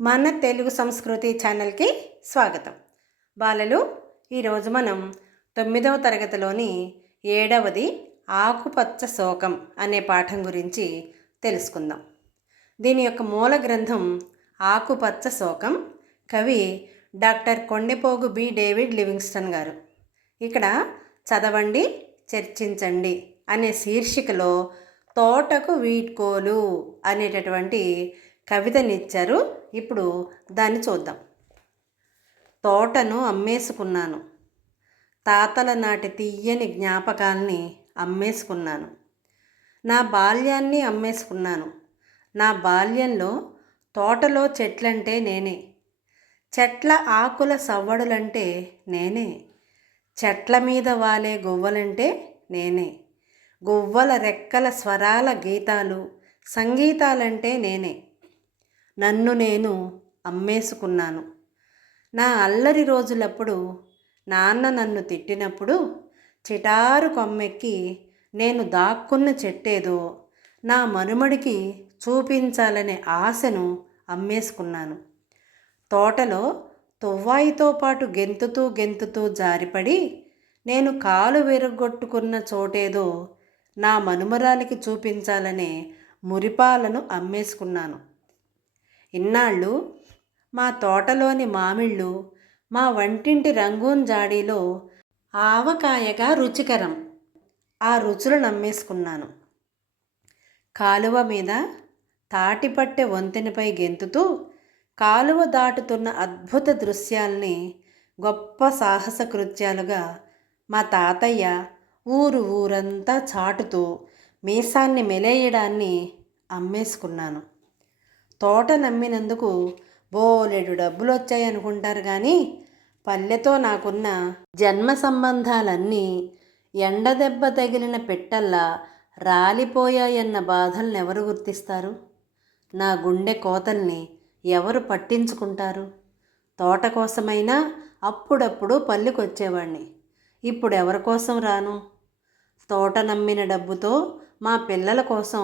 మన తెలుగు సంస్కృతి ఛానల్కి స్వాగతం. బాలలు, ఈరోజు మనం 9వ తరగతిలోని 7వది ఆకుపచ్చ శోకం అనే పాఠం గురించి తెలుసుకుందాం. దీని యొక్క మూల గ్రంథం ఆకుపచ్చ శోకం. కవి డాక్టర్ కొండెపోగు బి డేవిడ్ లివింగ్స్టన్ గారు. ఇక్కడ చదవండి, చర్చించండి అనే శీర్షికలో తోటకు వీడ్కోలు అనేటటువంటి కవితనిచ్చారు. ఇప్పుడు దాన్ని చూద్దాం. తోటను అమ్మేసుకున్నాను, తాతల నాటి తీయని జ్ఞాపకాల్ని అమ్మేసుకున్నాను, నా బాల్యాన్ని అమ్మేసుకున్నాను. నా బాల్యంలో తోటలో చెట్లంటే నేనే, చెట్ల ఆకుల సవ్వడులంటే నేనే, చెట్ల మీద వాలే గువ్వలంటే నేనే, గువ్వల రెక్కల స్వరాల గీతాలు సంగీతాలంటే నేనే. నన్ను నేను అమ్మేసుకున్నాను. నా అల్లరి రోజులప్పుడు నాన్న నన్ను తిట్టినప్పుడు చిటారు కొమ్మెక్కి నేను దాక్కున్న చెట్టేదో నా మనుమడికి చూపించాలనే ఆశను అమ్మేసుకున్నాను. తోటలో తువ్వాయితో పాటు గెంతుతూ గెంతుతూ జారిపడి నేను కాలు విరగొట్టుకున్న చోటేదో నా మనుమరాలికి చూపించాలనే మురిపాలను అమ్మేసుకున్నాను. ఇన్నాళ్ళు మా తోటలోని మామిళ్ళు మా వంటింటి రంగూన్ జాడీలో ఆవకాయగా రుచికరం. ఆ రుచులు నమ్మేసుకున్నాను. కాలువ మీద తాటిపట్టె వంతెనపై గెంతుతూ కాలువ దాటుతున్న అద్భుత దృశ్యాల్ని గొప్ప సాహస కృత్యాలుగా మా తాతయ్య ఊరంతా చాటుతూ మీసాన్ని మెలేయడాన్ని అమ్మేసుకున్నాను. తోట నమ్మినందుకు బోలెడు డబ్బులు వచ్చాయనుకుంటారు, కానీ పల్లెతో నాకున్న జన్మ సంబంధాలన్నీ ఎండదెబ్బ తగిలిన పెట్టల్లా రాలిపోయాయన్న బాధల్ని ఎవరు గుర్తిస్తారు? నా గుండె కోతల్ని ఎవరు పట్టించుకుంటారు? తోట కోసమైనా అప్పుడప్పుడు పల్లెకొచ్చేవాణ్ణి. ఇప్పుడు ఎవరి కోసం రాను? తోట నమ్మిన డబ్బుతో మా పిల్లల కోసం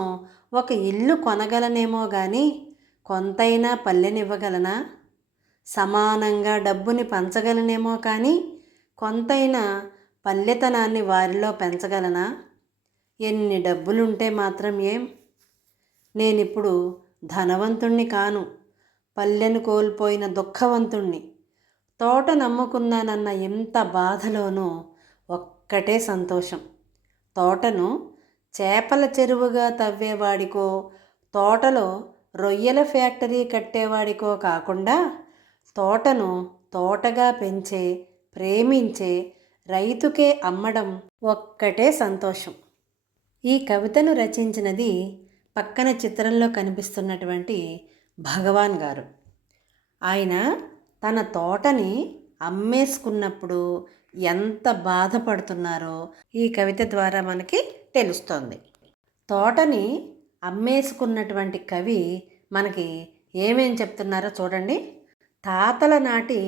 ఒక ఇల్లు కొనగలనేమో కానీ కొంతైనా పల్లెనివ్వగలనా? సమానంగా డబ్బుని పంచగలనేమో కానీ కొంతైనా పల్లెతనాన్ని వారిలో పెంచగలనా? ఎన్ని డబ్బులుంటే మాత్రం ఏం? నేనిప్పుడు ధనవంతుణ్ణి కాను, పల్లెను కోల్పోయిన దుఃఖవంతుణ్ణి. తోట నమ్ముకున్నానన్న ఎంత బాధలోనూ ఒక్కటే సంతోషం. తోటను చేపల చెరువుగా తవ్వేవాడికో తోటలో రొయ్యల ఫ్యాక్టరీ కట్టేవాడికో కాకుండా తోటను తోటగా పెంచే ప్రేమించే రైతుకే అమ్మడం ఒక్కటే సంతోషం. ఈ కవితను రచించినది పక్కన చిత్రంలో కనిపిస్తున్నటువంటి భగవాన్ గారు. ఆయన తన తోటని అమ్మేసుకున్నప్పుడు ఎంత బాధపడుతున్నారో ఈ కవిత ద్వారా మనకి తెలుస్తోంది. తోటని అమ్మేసుకున్నటువంటి కవి మనకి ఏమేం చెప్తున్నారో చూడండి. తాతల నాటి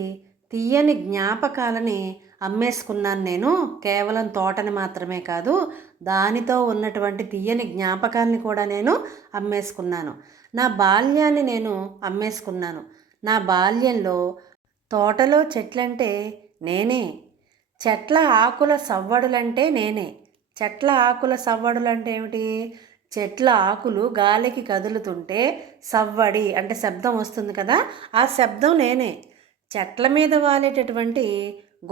తీయని జ్ఞాపకాలని అమ్మేసుకున్నాను నేను, కేవలం తోటని మాత్రమే కాదు, దానితో ఉన్నటువంటి తీయని జ్ఞాపకాన్ని కూడా నేను అమ్మేసుకున్నాను. నా బాల్యాన్ని నేను అమ్మేసుకున్నాను. నా బాల్యంలో తోటలో చెట్లంటే నేనే, చెట్ల ఆకుల సవ్వడులంటే నేనే. చెట్ల ఆకుల సవ్వడులంటే ఏమిటి? చెట్ల ఆకులు గాలికి కదులుతుంటే సవ్వడి అంటే శబ్దం వస్తుంది కదా, ఆ శబ్దం నేనే. చెట్ల మీద వాలేటటువంటి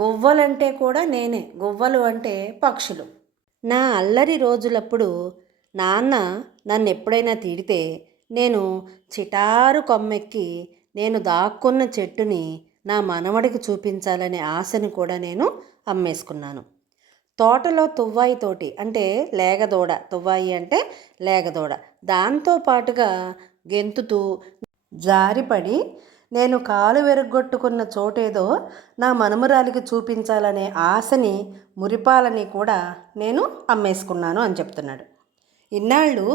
గువ్వలంటే కూడా నేనే. గువ్వలు అంటే పక్షులు. నా అల్లరి రోజులప్పుడు నాన్న నన్ను ఎప్పుడైనా తిడితే నేను చిటారు కొమ్మెక్కి నేను దాక్కున్న చెట్టుని నా మనవడికి చూపించాలనే ఆశను కూడా నేను అమ్మేసుకున్నాను. తోటలో తువ్వాయి తోటి అంటే లేగదూడ, తువ్వాయి అంటే లేగదూడ, దాంతో పాటుగా గెంతుతూ జారిపడి నేను కాలు విరగొట్టుకున్న చోటేదో నా మనుమరాలికి చూపించాలనే ఆశని మురిపాలని కూడా నేను అమ్మేసుకున్నాను అని చెప్తున్నాడు. ఇన్నాళ్ళు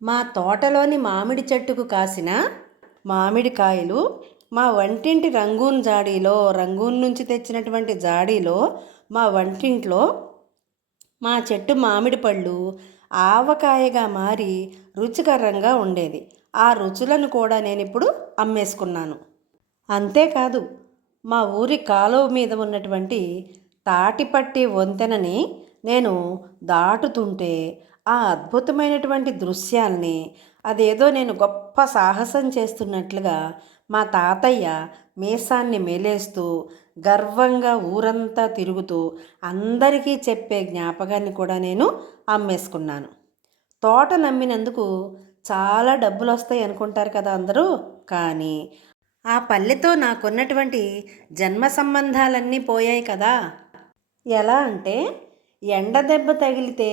మా తోటలోని మామిడి చెట్టుకు కాసిన మామిడికాయలు మా వంటింటి రంగూన్ జాడీలో, రంగూన్ నుంచి తెచ్చినటువంటి జాడీలో మా వంటింట్లో మా చెట్టు మామిడి పళ్ళు ఆవకాయగా మారి రుచికరంగా ఉండేది. ఆ రుచులను కూడా నేను ఇప్పుడు అమ్మేసుకున్నాను. అంతేకాదు మా ఊరి కాలువ మీద ఉన్నటువంటి తాటిపట్టి వంతెనని నేను దాటుతుంటే ఆ అద్భుతమైనటువంటి దృశ్యాల్ని అదేదో నేను గొప్ప సాహసం చేస్తున్నట్లుగా మా తాతయ్య మీసాన్ని మేలేస్తూ గర్వంగా ఊరంతా తిరుగుతూ అందరికీ చెప్పే జ్ఞాపకాన్ని కూడా నేను అమ్మేసుకున్నాను. తోట నమ్మినందుకు చాలా డబ్బులు వస్తాయి అనుకుంటారు కదా అందరూ. కానీ ఆ పల్లెతో నాకున్నటువంటి జన్మ సంబంధాలన్నీ పోయాయి కదా. ఎలా అంటే ఎండ దెబ్బ తగిలితే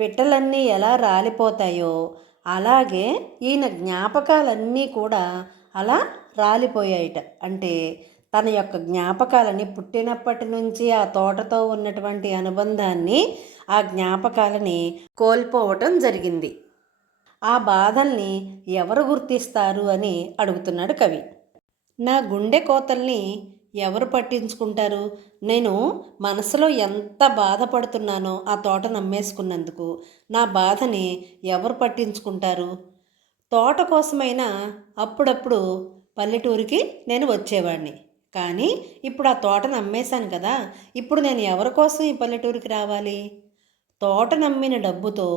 పిట్టలన్నీ ఎలా రాలిపోతాయో అలాగే ఈయన జ్ఞాపకాలన్నీ కూడా అలా రాలిపోయాయిట. అంటే తన యొక్క జ్ఞాపకాలని పుట్టినప్పటి నుంచి ఆ తోటతో ఉన్నటువంటి అనుబంధాన్ని, ఆ జ్ఞాపకాలని కోల్పోవటం జరిగింది. ఆ బాధల్ని ఎవరు గుర్తిస్తారు అని అడుగుతున్నాడు కవి. నా గుండె కోతల్ని ఎవరు పట్టించుకుంటారు? నేను మనసులో ఎంత బాధపడుతున్నానో ఆ తోటను అమ్మేసుకున్నందుకు నా బాధని ఎవరు పట్టించుకుంటారు? తోట కోసమైనా అప్పుడప్పుడు పల్లెటూరికి నేను వచ్చేవాడిని. కానీ ఇప్పుడు ఆ తోటను అమ్మేశాను కదా, ఇప్పుడు నేను ఎవరి కోసం ఈ పల్లెటూరికి రావాలి? తోట నమ్మిన డబ్బుతో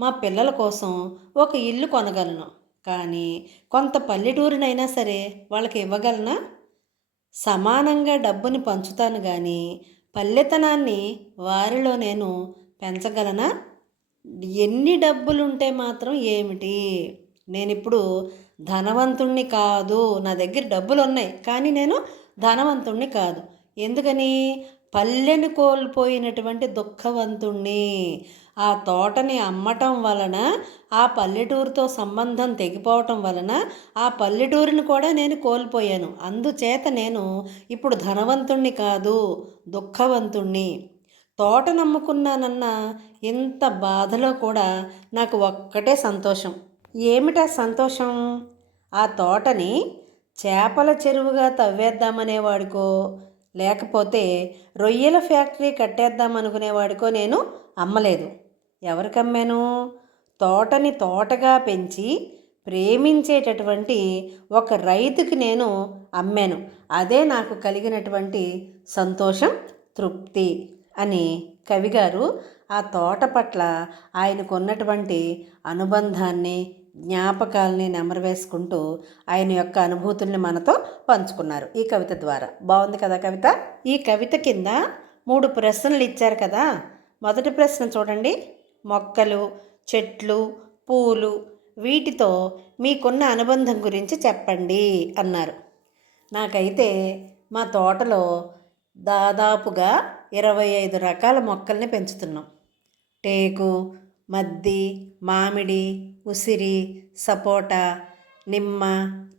మా పిల్లల కోసం ఒక ఇల్లు కొనగలను. కానీ కొంత పల్లెటూరినైనా సరే వాళ్ళకి ఇవ్వగలనా? సమానంగా డబ్బుని పంచుతాను కానీ పల్లెతనాన్ని వారిలో నేను పెంచగలనా? ఎన్ని డబ్బులుంటే మాత్రం ఏమిటి? నేనిప్పుడు ధనవంతుణ్ణి కాదు. నా దగ్గర డబ్బులు ఉన్నాయి కానీ నేను ధనవంతుణ్ణి కాదు. ఎందుకని? పల్లెని కోల్పోయినటువంటి దుఃఖవంతుణ్ణి. ఆ తోటని అమ్మటం వలన ఆ పల్లెటూరుతో సంబంధం తెగిపోవటం వలన ఆ పల్లెటూరిని కూడా నేను కోల్పోయాను. అందుచేత నేను ఇప్పుడు ధనవంతుణ్ణి కాదు, దుఃఖవంతుణ్ణి. తోట నమ్ముకున్నానన్న ఇంత బాధలో కూడా నాకు ఒక్కటే సంతోషం. ఏమిటా సంతోషం? ఆ తోటని చేపల చెరువుగా తవ్వేద్దామనేవాడికో లేకపోతే రొయ్యల ఫ్యాక్టరీ కట్టేద్దామనుకునేవాడికో నేను అమ్మలేదు. ఎవరికి అమ్మాను? తోటని తోటగా పెంచి ప్రేమించేటటువంటి ఒక రైతుకి నేను అమ్మాను. అదే నాకు కలిగినటువంటి సంతోషం, తృప్తి అని కవిగారు ఆ తోట పట్ల ఆయనకున్నటువంటి అనుబంధాన్ని, జ్ఞాపకాలని నెమరవేసుకుంటూ ఆయన యొక్క అనుభూతుల్ని మనతో పంచుకున్నారు ఈ కవిత ద్వారా. బాగుంది కదా కవిత? ఈ కవిత కింద 3 ప్రశ్నలు ఇచ్చారు కదా. మొదటి ప్రశ్న చూడండి. మొక్కలు, చెట్లు, పూలు వీటితో మీకున్న అనుబంధం గురించి చెప్పండి అన్నారు. నాకైతే మా తోటలో దాదాపుగా 25 రకాల మొక్కల్ని పెంచుతున్నాం. టేకు, మద్ది, మామిడి, ఉసిరి, సపోటా, నిమ్మ,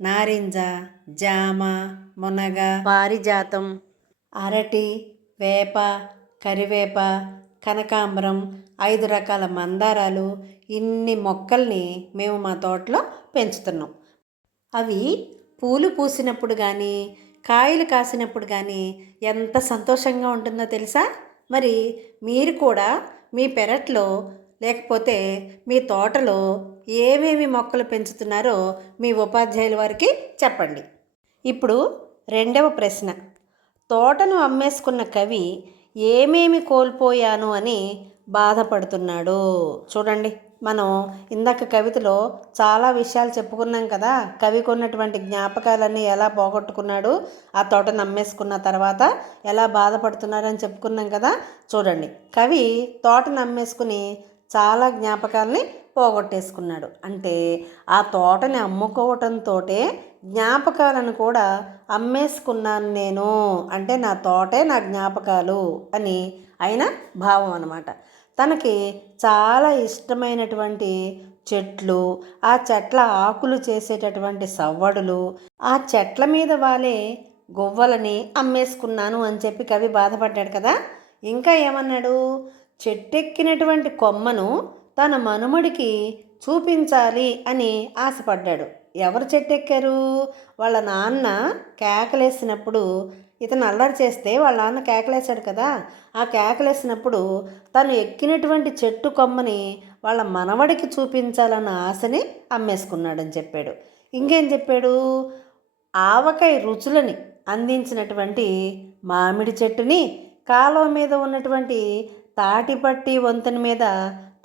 నారింజ, జామ, మునగ, పారిజాతం, అరటి, వేప, కరివేప, కనకాంబరం, 5 రకాల మందారాలు, ఇన్ని మొక్కల్ని మేము మా తోటలో పెంచుతున్నాం. అవి పూలు పూసినప్పుడు కానీ కాయలు కాసినప్పుడు కానీ ఎంత సంతోషంగా ఉంటుందో తెలుసా? మరి మీరు కూడా మీ పెరట్లో లేకపోతే మీ తోటలో ఏమేమి మొక్కలు పెంచుతున్నారో మీ ఉపాధ్యాయుల వారికి చెప్పండి. ఇప్పుడు రెండవ ప్రశ్న. తోటను అమ్మేసుకున్న కవి ఏమేమి కోల్పోయాను అని బాధపడుతున్నాడు? చూడండి, మనం ఇందాక కవితలో చాలా విషయాలు చెప్పుకున్నాం కదా. కవికి ఉన్నటువంటి జ్ఞాపకాలన్నీ ఎలా పోగొట్టుకున్నాడు, ఆ తోటను అమ్మేసుకున్న తర్వాత ఎలా బాధపడుతున్నారని చెప్పుకున్నాం కదా. చూడండి, కవి తోటను అమ్మేసుకుని చాలా జ్ఞాపకాలని పోగొట్టేసుకున్నాడు. అంటే ఆ తోటని అమ్ముకోవటంతో జ్ఞాపకాలను కూడా అమ్మేసుకున్నాను నేను. అంటే నా తోటే నా జ్ఞాపకాలు అని ఆయన భావం అన్నమాట. తనకి చాలా ఇష్టమైనటువంటి చెట్లు, ఆ చెట్ల ఆకులు చేసేటటువంటి సవ్వడులు, ఆ చెట్ల మీద వాలే గువ్వలని అమ్మేసుకున్నాను అని చెప్పి కవి బాధపడ్డాడు కదా. ఇంకా ఏమన్నాడు? చెట్టెక్కినటువంటి కొమ్మను తన మనుమడికి చూపించాలి అని ఆశపడ్డాడు. ఎవరు చెట్టెక్కారు? వాళ్ళ నాన్న కేకలేసినప్పుడు, ఇతను అల్లరి చేస్తే వాళ్ళ నాన్న కేకలేశాడు కదా. ఆ కేకలేసినప్పుడు తను ఎక్కినటువంటి చెట్టు కొమ్మని వాళ్ళ మనవడికి చూపించాలన్న ఆశని అమ్మేసుకున్నాడని చెప్పాడు. ఇంకేం చెప్పాడు? ఆవకాయ రుచులని అందించినటువంటి మామిడి చెట్టుని, కాలువ మీద ఉన్నటువంటి తాటిపట్టి వంతెన మీద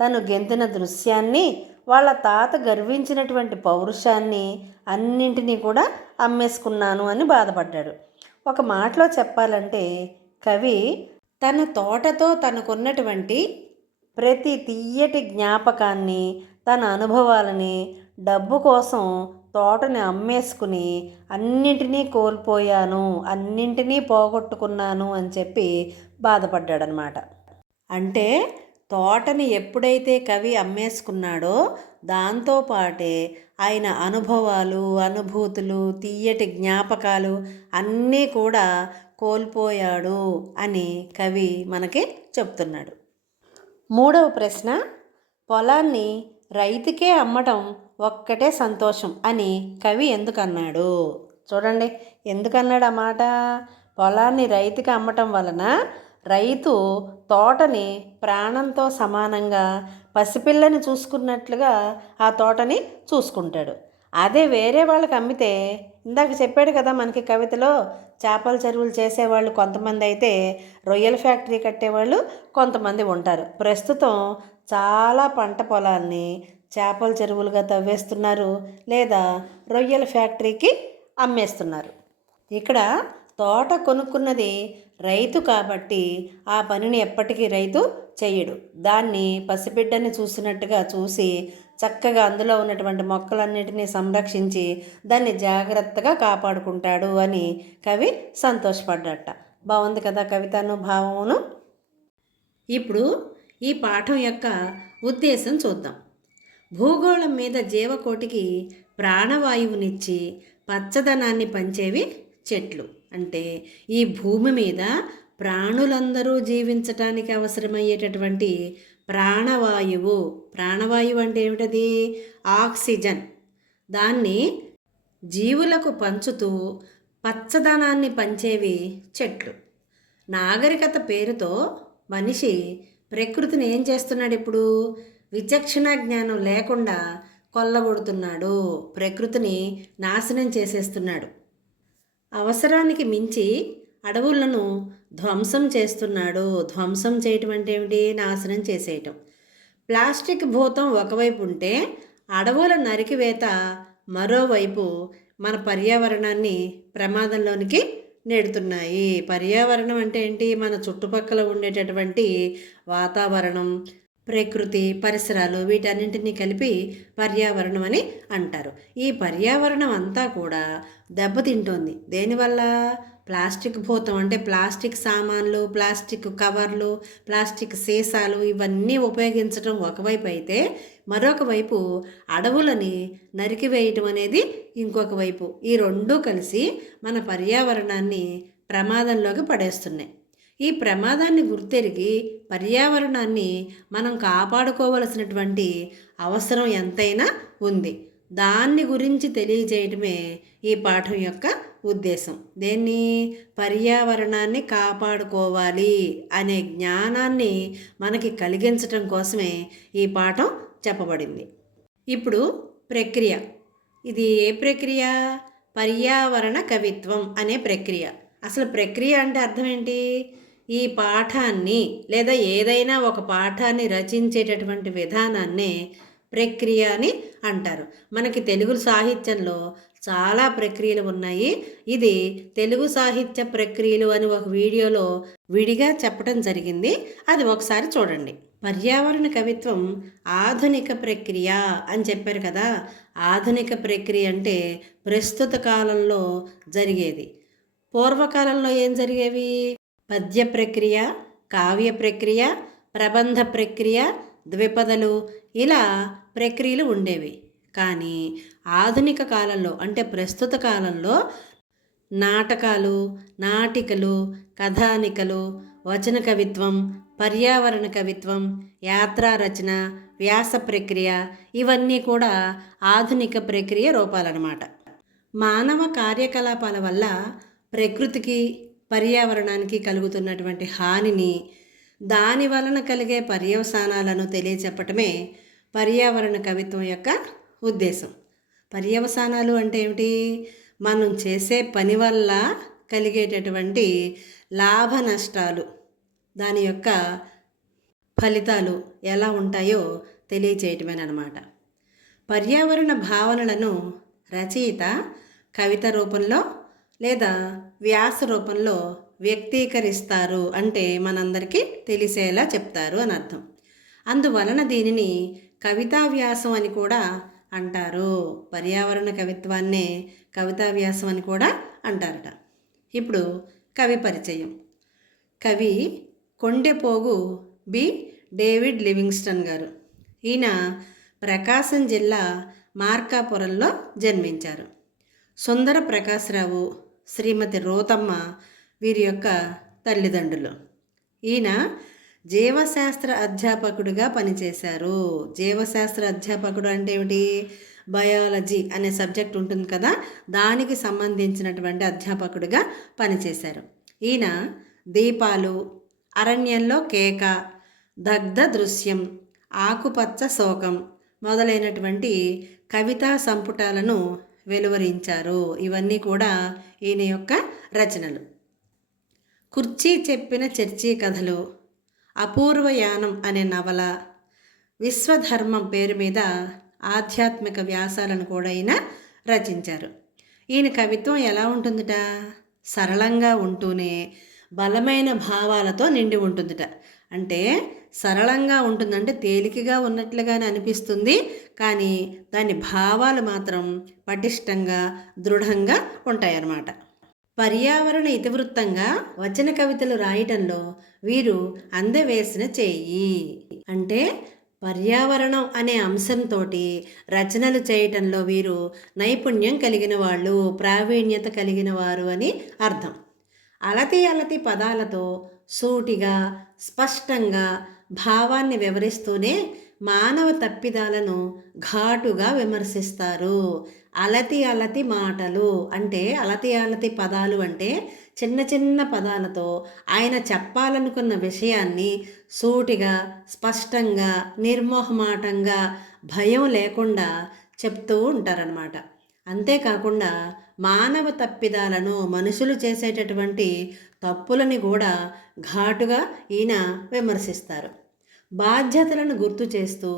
తను గెంతిన దృశ్యాన్ని, వాళ్ళ తాత గర్వించినటువంటి పౌరుషాన్ని అన్నింటినీ కూడా అమ్మేసుకున్నాను అని బాధపడ్డాడు. ఒక మాటలో చెప్పాలంటే కవి తన తోటతో తనకున్నటువంటి ప్రతి తీయటి జ్ఞాపకాన్ని, తన అనుభవాలని డబ్బు కోసం తోటని అమ్మేసుకుని అన్నింటినీ కోల్పోయాను, అన్నింటినీ పోగొట్టుకున్నాను అని చెప్పి బాధపడ్డాడనమాట. అంటే తోటని ఎప్పుడైతే కవి అమ్మేసుకున్నాడో దాంతోపాటే ఆయన అనుభవాలు, అనుభూతులు, తీయటి జ్ఞాపకాలు అన్నీ కూడా కోల్పోయాడు అని కవి మనకి చెప్తున్నాడు. మూడవ ప్రశ్న, పొలాన్ని రైతుకే అమ్మటం ఒక్కటే సంతోషం అని కవి ఎందుకన్నాడు? చూడండి, ఎందుకన్నాడు ఆ మాట? పొలాన్ని రైతుకి అమ్మటం వలన రైతు తోటని ప్రాణంతో సమానంగా పసిపిల్లని చూసుకున్నట్లుగా ఆ తోటని చూసుకుంటాడు. అదే వేరే వాళ్ళకి అమ్మితే, ఇందాక చెప్పాడు కదా మనకి కవితలో, చేపల చెరువులు చేసేవాళ్ళు కొంతమంది అయితే రొయ్యల ఫ్యాక్టరీ కట్టేవాళ్ళు కొంతమంది ఉంటారు. ప్రస్తుతం చాలా పంట పొలాల్ని చేపల చెరువులుగా తవ్వేస్తున్నారు, లేదా రొయ్యల ఫ్యాక్టరీకి అమ్మేస్తున్నారు. ఇక్కడ తోట కొనుక్కున్నది రైతు కాబట్టి ఆ పనిని ఎప్పటికీ రైతు చెయ్యడు. దాన్ని పసిబిడ్డని చూసినట్టుగా చూసి చక్కగా అందులో ఉన్నటువంటి మొక్కలన్నిటినీ సంరక్షించి దాన్ని జాగ్రత్తగా కాపాడుకుంటాడు అని కవి సంతోషపడ్డట. బాగుంది కదా కవితను, భావమును. ఇప్పుడు ఈ పాఠం యొక్క ఉద్దేశం చూద్దాం. భూగోళం మీద జీవకోటికి ప్రాణవాయువునిచ్చి పచ్చదనాన్ని పంచేవి చెట్లు. అంటే ఈ భూమి మీద ప్రాణులందరూ జీవించటానికి అవసరమయ్యేటటువంటి ప్రాణవాయువు, ప్రాణవాయువు అంటే ఏమిటది? ఆక్సిజన్. దాన్ని జీవులకు పంచుతూ పచ్చదనాన్ని పంచేవి చెట్లు. నాగరికత పేరుతో మనిషి ప్రకృతిని ఏం చేస్తున్నాడు? ఇప్పుడు విచక్షణ జ్ఞానం లేకుండా కొల్లగొడుతున్నాడు, ప్రకృతిని నాశనం చేసేస్తున్నాడు. అవసరానికి మించి అడవులను ధ్వంసం చేస్తున్నాడు. ధ్వంసం చేయటం అంటే ఏమిటి? నాశనం చేసేయటం. ప్లాస్టిక్ భూతం ఒకవైపు ఉంటే అడవుల నరికివేత మరోవైపు మన పర్యావరణాన్ని ప్రమాదంలోనికి నెడుతున్నాయి. పర్యావరణం అంటే ఏంటి? మన చుట్టుపక్కల ఉండేటటువంటి వాతావరణం, ప్రకృతి, పరిసరాలు, వీటన్నింటినీ కలిపి పర్యావరణం అని అంటారు. ఈ పర్యావరణం అంతా కూడా దెబ్బతింటోంది. దేనివల్ల? ప్లాస్టిక్ భూతం అంటే ప్లాస్టిక్ సామాన్లు, ప్లాస్టిక్ కవర్లు, ప్లాస్టిక్ సీసాలు ఇవన్నీ ఉపయోగించడం ఒకవైపు అయితే, మరొక వైపు అడవులని నరికివేయటం అనేది ఇంకొక వైపు. ఈ రెండూ కలిసి మన పర్యావరణాన్ని ప్రమాదంలోకి పడేస్తున్నాయి. ఈ ప్రమాదాన్ని గుర్తెరిగి పర్యావరణాన్ని మనం కాపాడుకోవలసినటువంటి అవసరం ఎంతైనా ఉంది. దాన్ని గురించి తెలియజేయటమే ఈ పాఠం యొక్క ఉద్దేశం. దేన్ని? పర్యావరణాన్ని కాపాడుకోవాలి అనే జ్ఞానాన్ని మనకి కలిగించటం కోసమే ఈ పాఠం చెప్పబడింది. ఇప్పుడు ప్రక్రియ. ఇది ఏ ప్రక్రియ? పర్యావరణ కవిత్వం అనే ప్రక్రియ. అసలు ప్రక్రియ అంటే అర్థం ఏంటి? ఈ పాఠాన్ని లేదా ఏదైనా ఒక పాఠాన్ని రచించేటటువంటి విధానాన్నే ప్రక్రియ అని అంటారు. మనకి తెలుగు సాహిత్యంలో చాలా ప్రక్రియలు ఉన్నాయి. ఇది తెలుగు సాహిత్య ప్రక్రియలు అని ఒక వీడియోలో విడిగా చెప్పడం జరిగింది. అది ఒకసారి చూడండి. పర్యావరణ కవిత్వం ఆధునిక ప్రక్రియ అని చెప్పారు కదా. ఆధునిక ప్రక్రియ అంటే ప్రస్తుత కాలంలో జరిగేది. పూర్వకాలంలో ఏం జరిగేవి? పద్య ప్రక్రియ, కావ్య ప్రక్రియ, ప్రబంధ ప్రక్రియ, ద్విపదలు, ఇలా ప్రక్రియలు ఉండేవి. కానీ ఆధునిక కాలంలో అంటే ప్రస్తుత కాలంలో నాటకాలు, నాటికలు, కథానికలు, వచన కవిత్వం, పర్యావరణ కవిత్వం, యాత్రా రచన, వ్యాస ప్రక్రియ ఇవన్నీ కూడా ఆధునిక ప్రక్రియ రూపాలన్నమాట. మానవ కార్యకలాపాల వల్ల ప్రకృతికి, పర్యావరణానికి కలుగుతున్నటువంటి హానిని, దాని వలన కలిగే పర్యవసానాలను తెలియచెప్పటమే పర్యావరణ కవిత్వం యొక్క ఉద్దేశం. పర్యవసానాలు అంటే ఏమిటి? మనం చేసే పని వల్ల కలిగేటటువంటి లాభ నష్టాలు, దాని యొక్క ఫలితాలు ఎలా ఉంటాయో తెలియచేయటమేనమాట. పర్యావరణ భావనలను రచయిత కవిత రూపంలో లేదా వ్యాస రూపంలో వ్యక్తీకరిస్తారు, అంటే మనందరికీ తెలిసేలా చెప్తారు అని అర్థం. అందువలన దీనిని కవితా వ్యాసం అని కూడా అంటారు. పర్యావరణ కవిత్వాన్నే కవితా వ్యాసం అని కూడా అంటారట. ఇప్పుడు కవి పరిచయం. కవి కొండెపోగు బి డేవిడ్ లివింగ్స్టన్ గారు. ఈయన ప్రకాశం జిల్లా మార్కాపురంలో జన్మించారు. సుందర ప్రకాశరావు, శ్రీమతి రోతమ్మ వీరి యొక్క తల్లిదండ్రులు. ఈయన జీవశాస్త్ర అధ్యాపకుడిగా పనిచేశారు. జీవశాస్త్ర అధ్యాపకుడు అంటే ఏమిటి? బయాలజీ అనే సబ్జెక్ట్ ఉంటుంది కదా, దానికి సంబంధించినటువంటి అధ్యాపకుడిగా పనిచేశారు. ఈయన దీపాలు, అరణ్యంలో కేక, దగ్ధ దృశ్యం, ఆకుపచ్చ శోకం మొదలైనటువంటి కవితా సంపుటాలను వెలువరించారు. ఇవన్నీ కూడా ఈయన యొక్క రచనలు. కుర్చీ చెప్పిన చర్చీ కథలు, అపూర్వయానం అనే నవల, విశ్వధర్మం పేరు మీద ఆధ్యాత్మిక వ్యాసాలను కూడా ఈయన రచించారు. ఈయన కవిత్వం ఎలా ఉంటుందిట? సరళంగా ఉంటూనే బలమైన భావాలతో నిండి ఉంటుందిట. అంటే సరళంగా ఉంటుందంటే తేలికగా ఉన్నట్లుగానే అనిపిస్తుంది, కానీ దాని భావాలు మాత్రం పటిష్టంగా దృఢంగా ఉంటాయన్నమాట. పర్యావరణ ఇతివృత్తంగా వచన కవితలు రాయటంలో వీరు అందవేసిన చెయ్యి. అంటే పర్యావరణం అనే అంశంతో రచనలు చేయటంలో వీరు నైపుణ్యం కలిగిన వాళ్ళు, ప్రావీణ్యత కలిగిన వారు అని అర్థం. అలతి పదాలతో సూటిగా స్పష్టంగా భావాన్ని వివరిస్తూనే మానవ తప్పిదాలను ఘాటుగా విమర్శిస్తారు. అలతి మాటలు అంటే అలతి పదాలు అంటే చిన్న చిన్న పదాలతో ఆయన చెప్పాలనుకున్న విషయాన్ని సూటిగా స్పష్టంగా నిర్మోహమాటంగా భయం లేకుండా చెప్తూ ఉంటారనమాట. అంతేకాకుండా మానవ తప్పిదాలను, మనుషులు చేసేటటువంటి తప్పులని కూడా ఘాటుగా ఈయన విమర్శిస్తారు. బాధ్యతలను గుర్తు చేస్తూ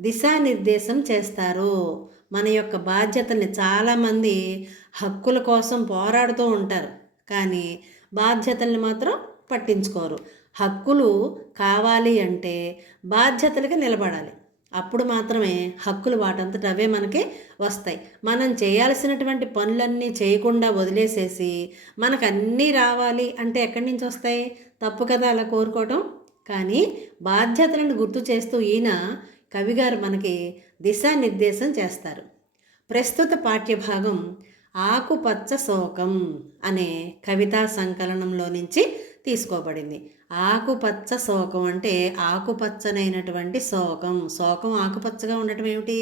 దిశానిర్దేశం చేస్తారు. మన యొక్క బాధ్యతల్ని చాలామంది హక్కుల కోసం పోరాడుతూ ఉంటారు, కానీ బాధ్యతల్ని మాత్రం పట్టించుకోరు. హక్కులు కావాలి అంటే బాధ్యతలకి నిలబడాలి. అప్పుడు మాత్రమే హక్కులు వాటంతట అవే మనకి వస్తాయి. మనం చేయాల్సినటువంటి పనులన్నీ చేయకుండా వదిలేసేసి మనకు అన్నీ రావాలి అంటే ఎక్కడి నుంచి వస్తాయి? తప్పు కదా అలా కోరుకోవటం. కానీ బాధ్యతలను గుర్తు చేస్తూ ఈయన కవిగారు మనకి దిశానిర్దేశం చేస్తారు. ప్రస్తుత పాఠ్యభాగం ఆకుపచ్చ శోకం అనే కవితా సంకలనంలో నుంచి తీసుకోబడింది. ఆకుపచ్చ శోకం అంటే ఆకుపచ్చనైనటువంటి శోకం. శోకం ఆకుపచ్చగా ఉండటం ఏమిటి?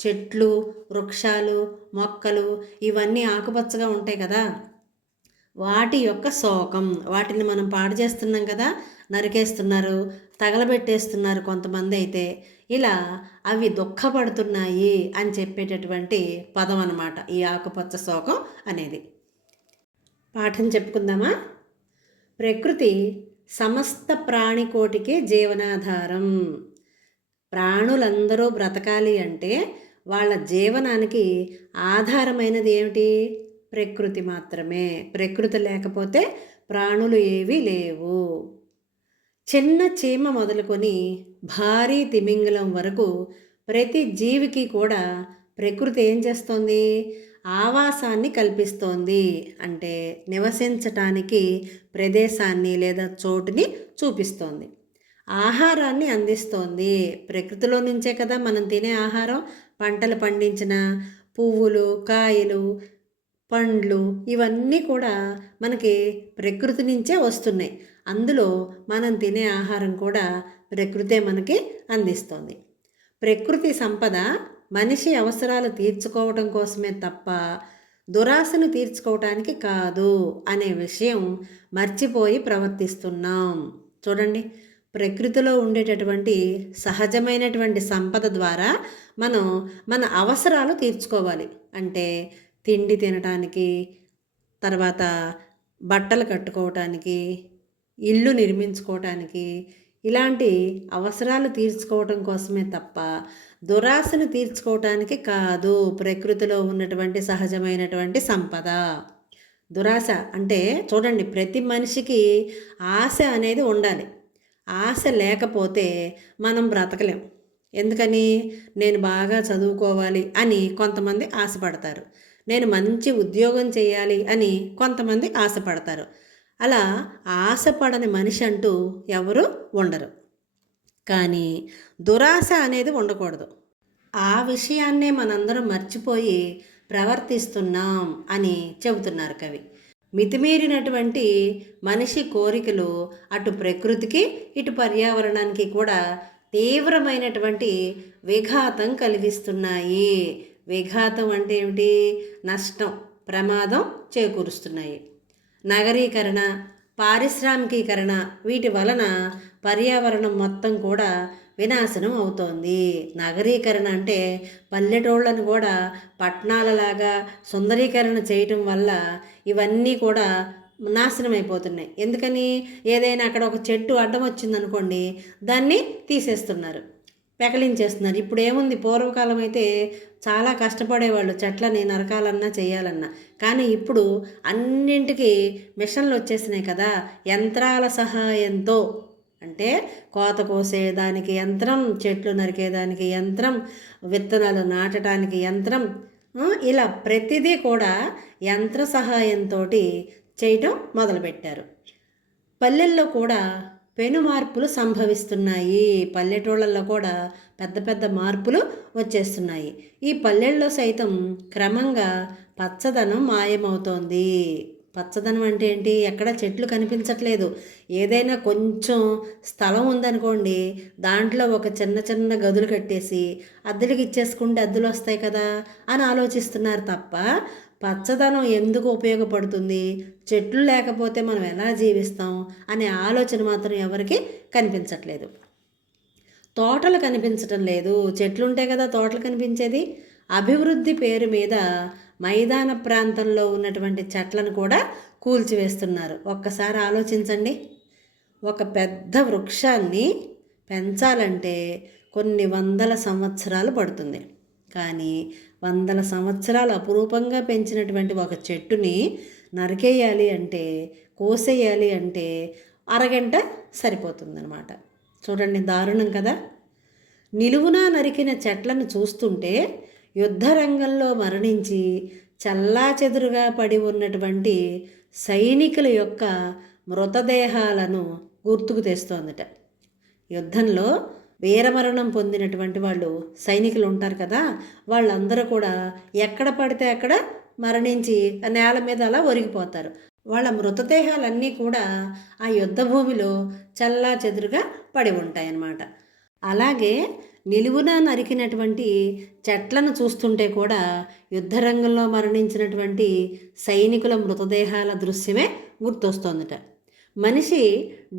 చెట్లు, వృక్షాలు, మొక్కలు ఇవన్నీ ఆకుపచ్చగా ఉంటాయి కదా, వాటి యొక్క శోకం. వాటిని మనం పాడు చేస్తున్నాం కదా, నరికేస్తున్నారు, తగలబెట్టేస్తున్నారు కొంతమంది అయితే. ఇలా అవి దుఃఖపడుతున్నాయి అని చెప్పేటటువంటి పదం అన్నమాట ఈ ఆకుపచ్చ శోకం అనేది. పాఠం చెప్పుకుందామా? ప్రకృతి సమస్త ప్రాణికోటికి జీవనాధారం. ప్రాణులందరూ బ్రతకాలి అంటే వాళ్ళ జీవనానికి ఆధారమైనది ఏమిటి? ప్రకృతి మాత్రమే. ప్రకృతి లేకపోతే ప్రాణులు ఏవీ లేవు. చిన్న చీమ మొదలుకొని భారీ తిమింగలం వరకు ప్రతి జీవికి కూడా ప్రకృతి ఏం చేస్తోంది? ఆవాసాన్ని కల్పిస్తోంది. అంటే నివసించటానికి ప్రదేశాన్ని లేదా చోటుని చూపిస్తోంది. ఆహారాన్ని అందిస్తోంది. ప్రకృతిలో నుంచే కదా మనం తినే ఆహారం. పంటలు పండించిన పువ్వులు, కాయలు, పండ్లు ఇవన్నీ కూడా మనకి ప్రకృతి నుంచే వస్తున్నాయి. అందులో మనం తినే ఆహారం కూడా ప్రకృతే మనకి అందిస్తోంది. ప్రకృతి సంపద మనిషి అవసరాలు తీర్చుకోవటం కోసమే తప్ప దురాశను తీర్చుకోవటానికి కాదు అనే విషయం మర్చిపోయి ప్రవర్తిస్తున్నాం. చూడండి, ప్రకృతిలో ఉండేటటువంటి సహజమైనటువంటి సంపద ద్వారా మనం మన అవసరాలు తీర్చుకోవాలి. అంటే తిండి తినటానికి, తర్వాత బట్టలు కట్టుకోవటానికి, ఇల్లు నిర్మించుకోవటానికి, ఇలాంటి అవసరాలు తీర్చుకోవటం కోసమే తప్ప దురాశను తీర్చుకోవటానికి కాదు ప్రకృతిలో ఉన్నటువంటి సహజమైనటువంటి సంపద. దురాశ అంటే చూడండి, ప్రతి మనిషికి ఆశ అనేది ఉండాలి. ఆశ లేకపోతే మనం బ్రతకలేం. ఎందుకని? నేను బాగా చదువుకోవాలి అని కొంతమంది ఆశపడతారు. నేను మంచి ఉద్యోగం చేయాలి అని కొంతమంది ఆశపడతారు. అలా ఆశపడని మనిషి అంటూ ఎవరు ఉండరు. కానీ దురాశ అనేది ఉండకూడదు. ఆ విషయాన్నే మనందరం మర్చిపోయి ప్రవర్తిస్తున్నాం అని చెబుతున్నారు కవి. మితిమీరినటువంటి మనిషి కోరికలు అటు ప్రకృతికి ఇటు పర్యావరణానికి కూడా తీవ్రమైనటువంటి విఘాతం కలిగిస్తున్నాయి. విఘాతం అంటే ఏమిటి? నష్టం, ప్రమాదం చేకూరుస్తున్నాయి. నగరీకరణ, పారిశ్రామికీకరణ వీటి వలన పర్యావరణం మొత్తం కూడా వినాశనం అవుతోంది. నగరీకరణ అంటే పల్లెటూళ్ళను కూడా పట్టణాలలాగా సుందరీకరణ చేయటం వల్ల ఇవన్నీ కూడా నాశనం అయిపోతున్నాయి. ఎందుకని? ఏదైనా అక్కడ ఒక చెట్టు అడ్డం వచ్చిందనుకోండి, దాన్ని తీసేస్తున్నారు, పెకలించేస్తున్నారు. ఇప్పుడు ఏముంది, పూర్వకాలం అయితే చాలా కష్టపడేవాళ్ళు చెట్లని నరకాలన్నా చేయాలన్నా. కానీ ఇప్పుడు అన్నింటికి మిషన్లు వచ్చేసినాయి కదా, యంత్రాల సహాయంతో. అంటే కోత కోసేదానికి యంత్రం, చెట్లు నరికేదానికి యంత్రం, విత్తనాలు నాటడానికి యంత్రం, ఇలా ప్రతిదీ కూడా యంత్ర సహాయంతో చేయటం మొదలుపెట్టారు. పల్లెల్లో కూడా పెను మార్పులు సంభవిస్తున్నాయి. పల్లెటూళ్ళల్లో కూడా పెద్ద పెద్ద మార్పులు వచ్చేస్తున్నాయి. ఈ పల్లెల్లో సైతం క్రమంగా పచ్చదనం మాయమవుతోంది. పచ్చదనం అంటే ఏంటి? ఎక్కడ చెట్లు కనిపించట్లేదు. ఏదైనా కొంచెం స్థలం ఉందనుకోండి, దాంట్లో ఒక చిన్న చిన్న గదులు కట్టేసి అద్దెలకు ఇచ్చేసుకుంటే అద్దెలు వస్తాయి కదా అని ఆలోచిస్తున్నారు తప్ప పచ్చదనం ఎందుకు ఉపయోగపడుతుంది, చెట్లు లేకపోతే మనం ఎలా జీవిస్తాం అనే ఆలోచన మాత్రం ఎవరికి కనిపించట్లేదు. తోటలు కనిపించటం లేదు. చెట్లుంటే కదా తోటలు కనిపించేది. అభివృద్ధి పేరు మీద మైదాన ప్రాంతంలో ఉన్నటువంటి చెట్లను కూడా కూల్చివేస్తున్నారు. ఒక్కసారి ఆలోచించండి. ఒక పెద్ద వృక్షాన్ని పెంచాలంటే కొన్ని వందల సంవత్సరాలు పడుతుంది. కానీ వందల సంవత్సరాలు అపురూపంగా పెంచినటువంటి ఒక చెట్టుని నరికేయాలి అంటే, కోసేయాలి అంటే అరగంట సరిపోతుందన్నమాట. చూడండి, దారుణం కదా. నిలువునా నరికిన చెట్లను చూస్తుంటే యుద్ధరంగంలో మరణించి చల్లాచెదురుగా పడి ఉన్నటువంటి సైనికుల యొక్క మృతదేహాలను గుర్తుకు తెస్తోందట. యుద్ధంలో వీరమరణం పొందినటువంటి వాళ్ళు సైనికులు ఉంటారు కదా, వాళ్ళందరూ కూడా ఎక్కడ పడితే అక్కడ మరణించి నేల మీద అలా ఒరిగిపోతారు. వాళ్ళ మృతదేహాలన్నీ కూడా ఆ యుద్ధ భూమిలో చల్లాచెదురుగా పడి ఉంటాయన్నమాట. అలాగే నిలువున నరికినటువంటి చెట్లను చూస్తుంటే కూడా యుద్ధరంగంలో మరణించినటువంటి సైనికుల మృతదేహాల దృశ్యమే గుర్తొస్తోందట. మనిషి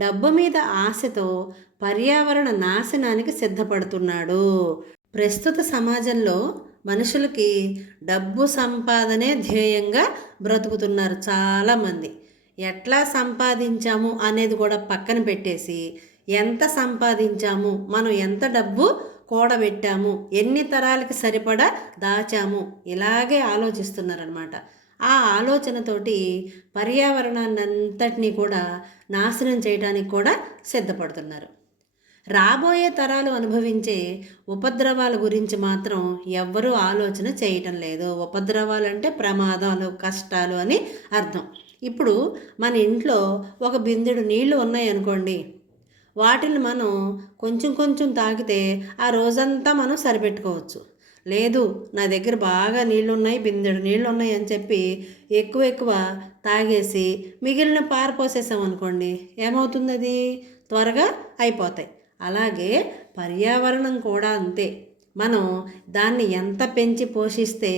డబ్బు మీద ఆశతో పర్యావరణ నాశనానికి సిద్ధపడుతున్నాడు. ప్రస్తుత సమాజంలో మనుషులకి డబ్బు సంపాదనే ధ్యేయంగా బ్రతుకుతున్నారు చాలామంది. ఎట్లా సంపాదించాము అనేది కూడా పక్కన పెట్టేసి, ఎంత సంపాదించాము, మనం ఎంత డబ్బు కూడబెట్టాము, ఎన్ని తరాలకి సరిపడా దాచాము, ఇలాగే ఆలోచిస్తున్నారనమాట. ఆ ఆలోచనతోటి పర్యావరణాన్ని అంతటినీ కూడా నాశనం చేయడానికి కూడా సిద్ధపడుతున్నారు. రాబోయే తరాలు అనుభవించే ఉపద్రవాల గురించి మాత్రం ఎవ్వరూ ఆలోచన చేయటం లేదు. ఉపద్రవాలు అంటే ప్రమాదాలు, కష్టాలు అని అర్థం. ఇప్పుడు మన ఇంట్లో ఒక బిందెడు నీళ్లు ఉన్నాయనుకోండి, వాటిని మనం కొంచెం కొంచెం తాగితే ఆ రోజంతా మనం సరిపెట్టుకోవచ్చు. లేదు, నా దగ్గర బాగా నీళ్ళు ఉన్నాయి, బిందెడు నీళ్ళు ఉన్నాయి అని చెప్పి ఎక్కువ ఎక్కువ తాగేసి మిగిలిన పారపోసేసాం అనుకోండి, ఏమవుతుంది? అది త్వరగా అయిపోతాయి. అలాగే పర్యావరణం కూడా అంతే. మనం దాన్ని ఎంత పెంచి పోషిస్తే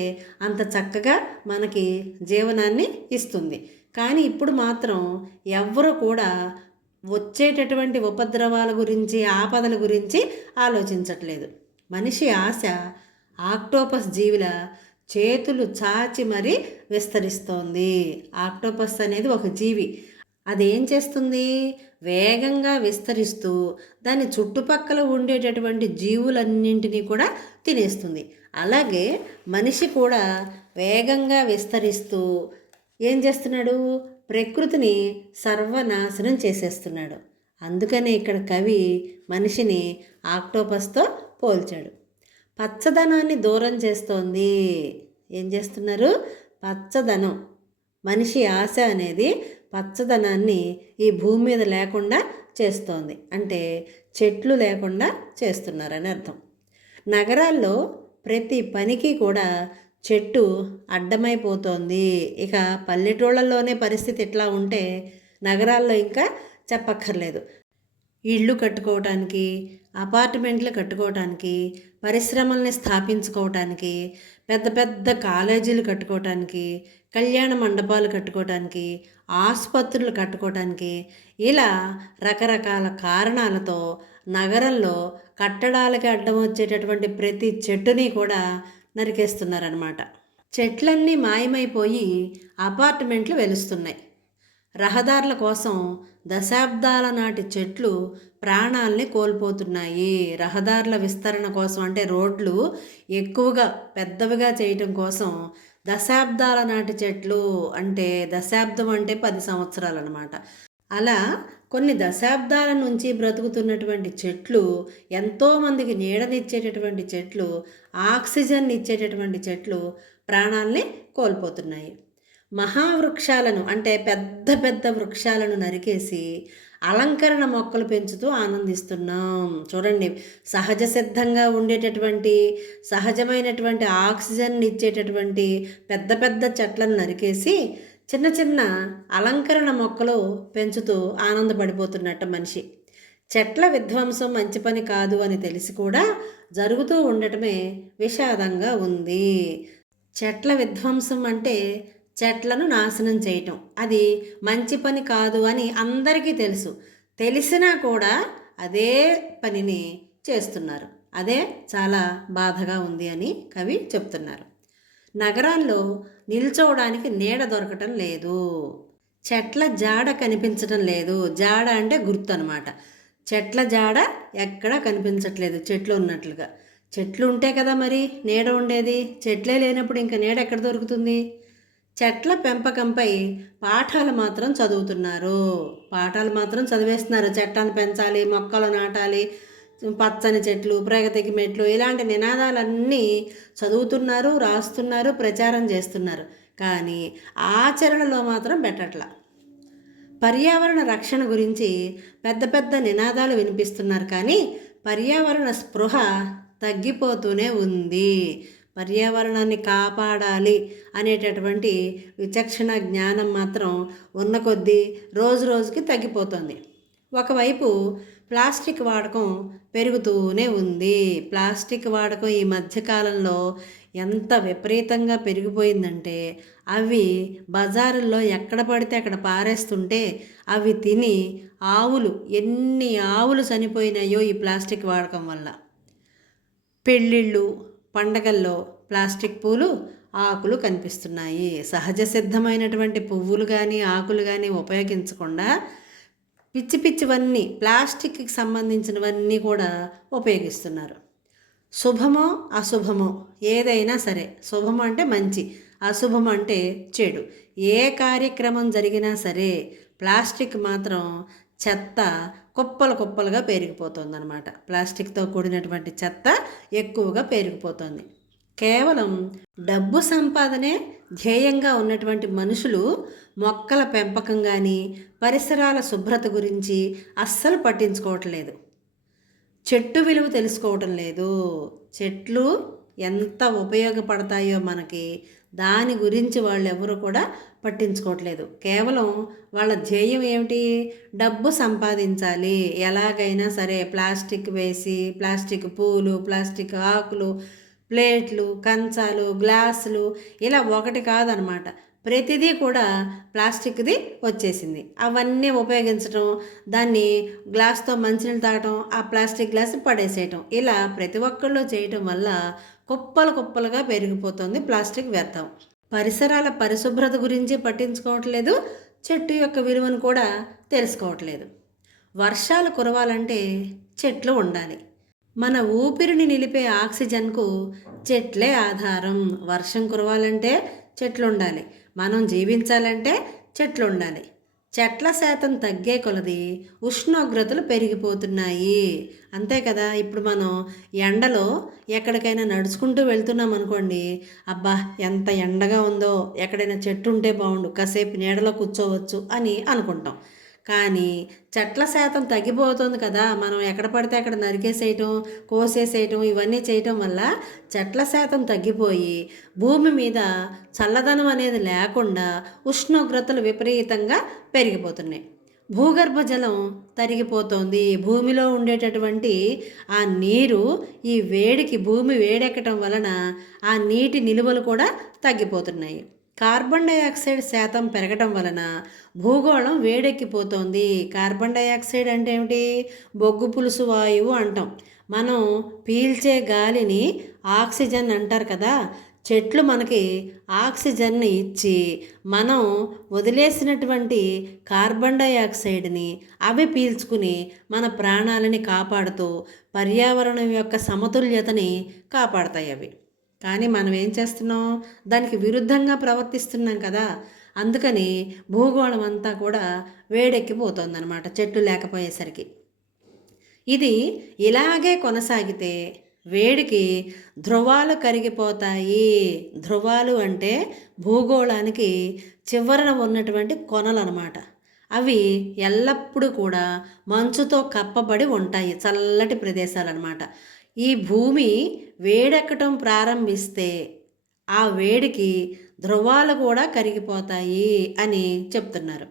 అంత చక్కగా మనకి జీవనాన్ని ఇస్తుంది. కానీ ఇప్పుడు మాత్రం ఎవ్వరూ కూడా వచ్చేటటువంటి ఉపద్రవాల గురించి, ఆపదల గురించి ఆలోచించట్లేదు. మనిషి ఆశ ఆక్టోపస్ జీవిల చేతులు చాచి మరి విస్తరిస్తోంది. ఆక్టోపస్ అనేది ఒక జీవి. అదేం చేస్తుంది? వేగంగా విస్తరిస్తూ దాని చుట్టుపక్కల ఉండేటటువంటి జీవులన్నింటినీ కూడా తినేస్తుంది. అలాగే మనిషి కూడా వేగంగా విస్తరిస్తూ ఏం చేస్తున్నాడు? ప్రకృతిని సర్వనాశనం చేసేస్తున్నాడు. అందుకనే ఇక్కడ కవి మనిషిని ఆక్టోపస్తో పోల్చాడు. పచ్చదనాన్ని దూరం చేస్తోంది. ఏం చేస్తున్నారు? పచ్చదనం. మనిషి ఆశ అనేది పచ్చదనాన్ని ఈ భూమి మీద లేకుండా చేస్తోంది. అంటే చెట్లు లేకుండా చేస్తున్నారని అర్థం. నగరాల్లో ప్రతి పనికి కూడా చెట్టు అడ్డమైపోతోంది. ఇక పల్లెటూళ్ళల్లోనే పరిస్థితి ఇట్లా ఉంటే నగరాల్లో ఇంకా చెప్పక్కర్లేదు. ఇళ్ళు కట్టుకోవటానికి, అపార్ట్మెంట్లు కట్టుకోవటానికి, పరిశ్రమల్ని స్థాపించుకోవటానికి, పెద్ద పెద్ద కాలేజీలు కట్టుకోవటానికి, కళ్యాణ మండపాలు కట్టుకోవటానికి, ఆసుపత్రులు కట్టుకోవటానికి, ఇలా రకరకాల కారణాలతో నగరంలో కట్టడాలకి అడ్డం వచ్చేటటువంటి ప్రతి చెట్టుని కూడా నరికేస్తున్నారన్నమాట. చెట్లన్నీ మాయమైపోయి అపార్ట్మెంట్లు వెలుస్తున్నాయి. రహదారుల కోసం దశాబ్దాల నాటి చెట్లు ప్రాణాల్ని కోల్పోతున్నాయి. రహదారుల విస్తరణ కోసం, అంటే రోడ్లు ఎక్కువగా పెద్దవిగా చేయటం కోసం దశాబ్దాల నాటి చెట్లు, అంటే దశాబ్దం అంటే 10 సంవత్సరాలు అన్నమాట. అలా కొన్ని దశాబ్దాల నుంచి బ్రతుకుతున్నటువంటి చెట్లు, ఎంతోమందికి నీడనిచ్చేటటువంటి చెట్లు, ఆక్సిజన్ ఇచ్చేటటువంటి చెట్లు ప్రాణాల్ని కోల్పోతున్నాయి. మహావృక్షాలను, అంటే పెద్ద పెద్ద వృక్షాలను నరికేసి అలంకరణ మొక్కలు పెంచుతూ ఆనందిస్తున్నాం. చూడండి, సహజ సిద్ధంగా ఉండేటటువంటి సహజమైనటువంటి ఆక్సిజన్ ఇచ్చేటటువంటి పెద్ద పెద్ద చెట్లను నరికేసి చిన్న చిన్న అలంకరణ మొక్కలు పెంచుతూ ఆనందపడిపోతున్నట్టు మనిషి. చెట్ల విధ్వంసం మంచి పని కాదు అని తెలిసి కూడా జరుగుతూ ఉండటమే విషాదంగా ఉంది. చెట్ల విధ్వంసం అంటే చెట్లను నాశనం చేయటం, అది మంచి పని కాదు అని అందరికీ తెలుసు. తెలిసినా కూడా అదే పనిని చేస్తున్నారు. అదే చాలా బాధగా ఉంది అని కవి చెప్తున్నారు. నగరాల్లో నిల్చోవడానికి నీడ దొరకటం లేదు. చెట్ల జాడ కనిపించడం లేదు. జాడ అంటే గుర్తు అనమాట. చెట్ల జాడ ఎక్కడా కనిపించట్లేదు చెట్లు ఉన్నట్లుగా. చెట్లు ఉంటే కదా మరి నీడ ఉండేది. చెట్లే లేనప్పుడు ఇంకా నీడ ఎక్కడ దొరుకుతుంది? చెట్ల పెంపకంపై పాఠాలు మాత్రం చదువుతున్నారు. పాఠాలు మాత్రం చదివేస్తున్నారు. చెట్లను పెంచాలి, మొక్కలు నాటాలి, పచ్చని చెట్లు, ప్రగతికి మెట్లు, ఇలాంటి నినాదాలన్నీ చదువుతున్నారు, రాస్తున్నారు, ప్రచారం చేస్తున్నారు. కానీ ఆచరణలో మాత్రం పెట్టట్ల. పర్యావరణ రక్షణ గురించి పెద్ద పెద్ద నినాదాలు వినిపిస్తున్నారు, కానీ పర్యావరణ స్పృహ తగ్గిపోతూనే ఉంది. పర్యావరణాన్ని కాపాడాలి అనేటటువంటి విచక్షణ జ్ఞానం మాత్రం ఉన్న కొద్దీ రోజు రోజుకి తగ్గిపోతుంది. ఒకవైపు ప్లాస్టిక్ వాడకం పెరుగుతూనే ఉంది. ప్లాస్టిక్ వాడకం ఈ మధ్యకాలంలో ఎంత విపరీతంగా పెరిగిపోయిందంటే, అవి బజారుల్లో ఎక్కడ పడితే అక్కడ పారేస్తుంటే అవి తిని ఎన్ని ఆవులు చనిపోయినాయో ఈ ప్లాస్టిక్ వాడకం వల్ల. పెళ్ళిళ్ళు, పండగల్లో ప్లాస్టిక్ పూలు, ఆకులు కనిపిస్తున్నాయి. సహజ సిద్ధమైనటువంటి పువ్వులు కానీ ఆకులు కానీ ఉపయోగించకుండా పిచ్చి పిచ్చివన్నీ, ప్లాస్టిక్కి సంబంధించినవన్నీ కూడా ఉపయోగిస్తున్నారు. శుభమో అశుభమో ఏదైనా సరే, శుభం అంటే మంచి, అశుభం అంటే చెడు. ఏ కార్యక్రమం జరిగినా సరే ప్లాస్టిక్ మాత్రం చెత్త కుప్పలు కుప్పలుగా పెరిగిపోతుందన్నమాట. ప్లాస్టిక్తో కూడినటువంటి చెత్త ఎక్కువగా పెరిగిపోతుంది. కేవలం డబ్బు సంపాదనే ధ్యేయంగా ఉన్నటువంటి మనుషులు మొక్కల పెంపకం కానీ పరిసరాల శుభ్రత గురించి అస్సలు పట్టించుకోవట్లేదు. చెట్టు విలువ తెలుసుకోవటం లేదు. చెట్లు ఎంత ఉపయోగపడతాయో మనకి, దాని గురించి వాళ్ళెవరూ కూడా పట్టించుకోవట్లేదు. కేవలం వాళ్ళ ధ్యేయం ఏమిటి? డబ్బు సంపాదించాలి, ఎలాగైనా సరే ప్లాస్టిక్ వేసి, ప్లాస్టిక్ పూలు, ప్లాస్టిక్ ఆకులు, ప్లేట్లు, కంచాలు, గ్లాసులు, ఇలా ఒకటి కాదనమాట, ప్రతిదీ కూడా ప్లాస్టిక్ది వచ్చేసింది. అవన్నీ ఉపయోగించడం, దాన్ని గ్లాస్తో మంచినీళ్ళు తాగటం, ఆ ప్లాస్టిక్ గ్లాస్ పడేసేయటం, ఇలా ప్రతి ఒక్కళ్ళు చేయటం వల్ల కుప్పలు కుప్పలుగా పెరిగిపోతుంది ప్లాస్టిక్ వ్యర్థం. పరిసరాల పరిశుభ్రత గురించి పట్టించుకోవట్లేదు, చెట్టు యొక్క విలువను కూడా తెలుసుకోవట్లేదు. వర్షాలు కురవాలంటే చెట్లు ఉండాలి. మన ఊపిరిని నిలిపే ఆక్సిజన్కు చెట్లే ఆధారం. వర్షం కురవాలంటే చెట్లు ఉండాలి, మనం జీవించాలంటే చెట్లు ఉండాలి. చెట్ల శాతం తగ్గే కొలది ఉష్ణోగ్రతలు పెరిగిపోతున్నాయి. అంతే కదా, ఇప్పుడు మనం ఎండలో ఎక్కడికైనా నడుచుకుంటూ వెళ్తున్నాం అనుకోండి, అబ్బా ఎంత ఎండగా ఉందో, ఎక్కడైనా చెట్టు ఉంటే బాగుండు, కాసేపు నీడలో కూర్చోవచ్చు అని అనుకుంటాం. కానీ చెట్ల శాతం తగ్గిపోతుంది కదా, మనం ఎక్కడ పడితే అక్కడ నరికేసేయటం, కోసేసేయటం, ఇవన్నీ చేయటం వల్ల చెట్ల శాతం తగ్గిపోయి భూమి మీద చల్లదనం అనేది లేకుండా ఉష్ణోగ్రతలు విపరీతంగా పెరిగిపోతున్నాయి. భూగర్భ జలం తరిగిపోతోంది. భూమిలో ఉండేటటువంటి ఆ నీరు ఈ వేడికి, భూమి వేడెక్కటం వలన ఆ నీటి నిలువలు కూడా తగ్గిపోతున్నాయి. కార్బన్ డైఆక్సైడ్ శాతం పెరగటం వలన భూగోళం వేడెక్కిపోతోంది. కార్బన్ డైఆక్సైడ్ అంటే ఏమిటి? బొగ్గు పులుసు వాయువు అంటాం. మనం పీల్చే గాలిని ఆక్సిజన్ అంటారు కదా. చెట్లు మనకి ఆక్సిజన్ని ఇచ్చి మనం వదిలేసినటువంటి కార్బన్ డైఆక్సైడ్ని అవి పీల్చుకుని మన ప్రాణాలని కాపాడుతూ పర్యావరణం యొక్క సమతుల్యతని కాపాడతాయి అవి. కానీ మనం ఏం చేస్తున్నాం? దానికి విరుద్ధంగా ప్రవర్తిస్తున్నాం కదా. అందుకని భూగోళం అంతా కూడా వేడెక్కిపోతుందన్నమాట చెట్లు లేకపోయేసరికి. ఇది ఇలాగే కొనసాగితే వేడికి ధ్రువాలు కరిగిపోతాయి. ధ్రువాలు అంటే భూగోళానికి చివరన ఉన్నటువంటి కొనలు అన్నమాట. అవి ఎల్లప్పుడూ కూడా మంచుతో కప్పబడి ఉంటాయి, చల్లటి ప్రదేశాలు అన్నమాట. ఈ భూమి వేడెక్కటం ప్రారంభిస్తే ఆ వేడికి ధ్రువాలు కూడా కరిగిపోతాయి అని చెప్తున్నారు.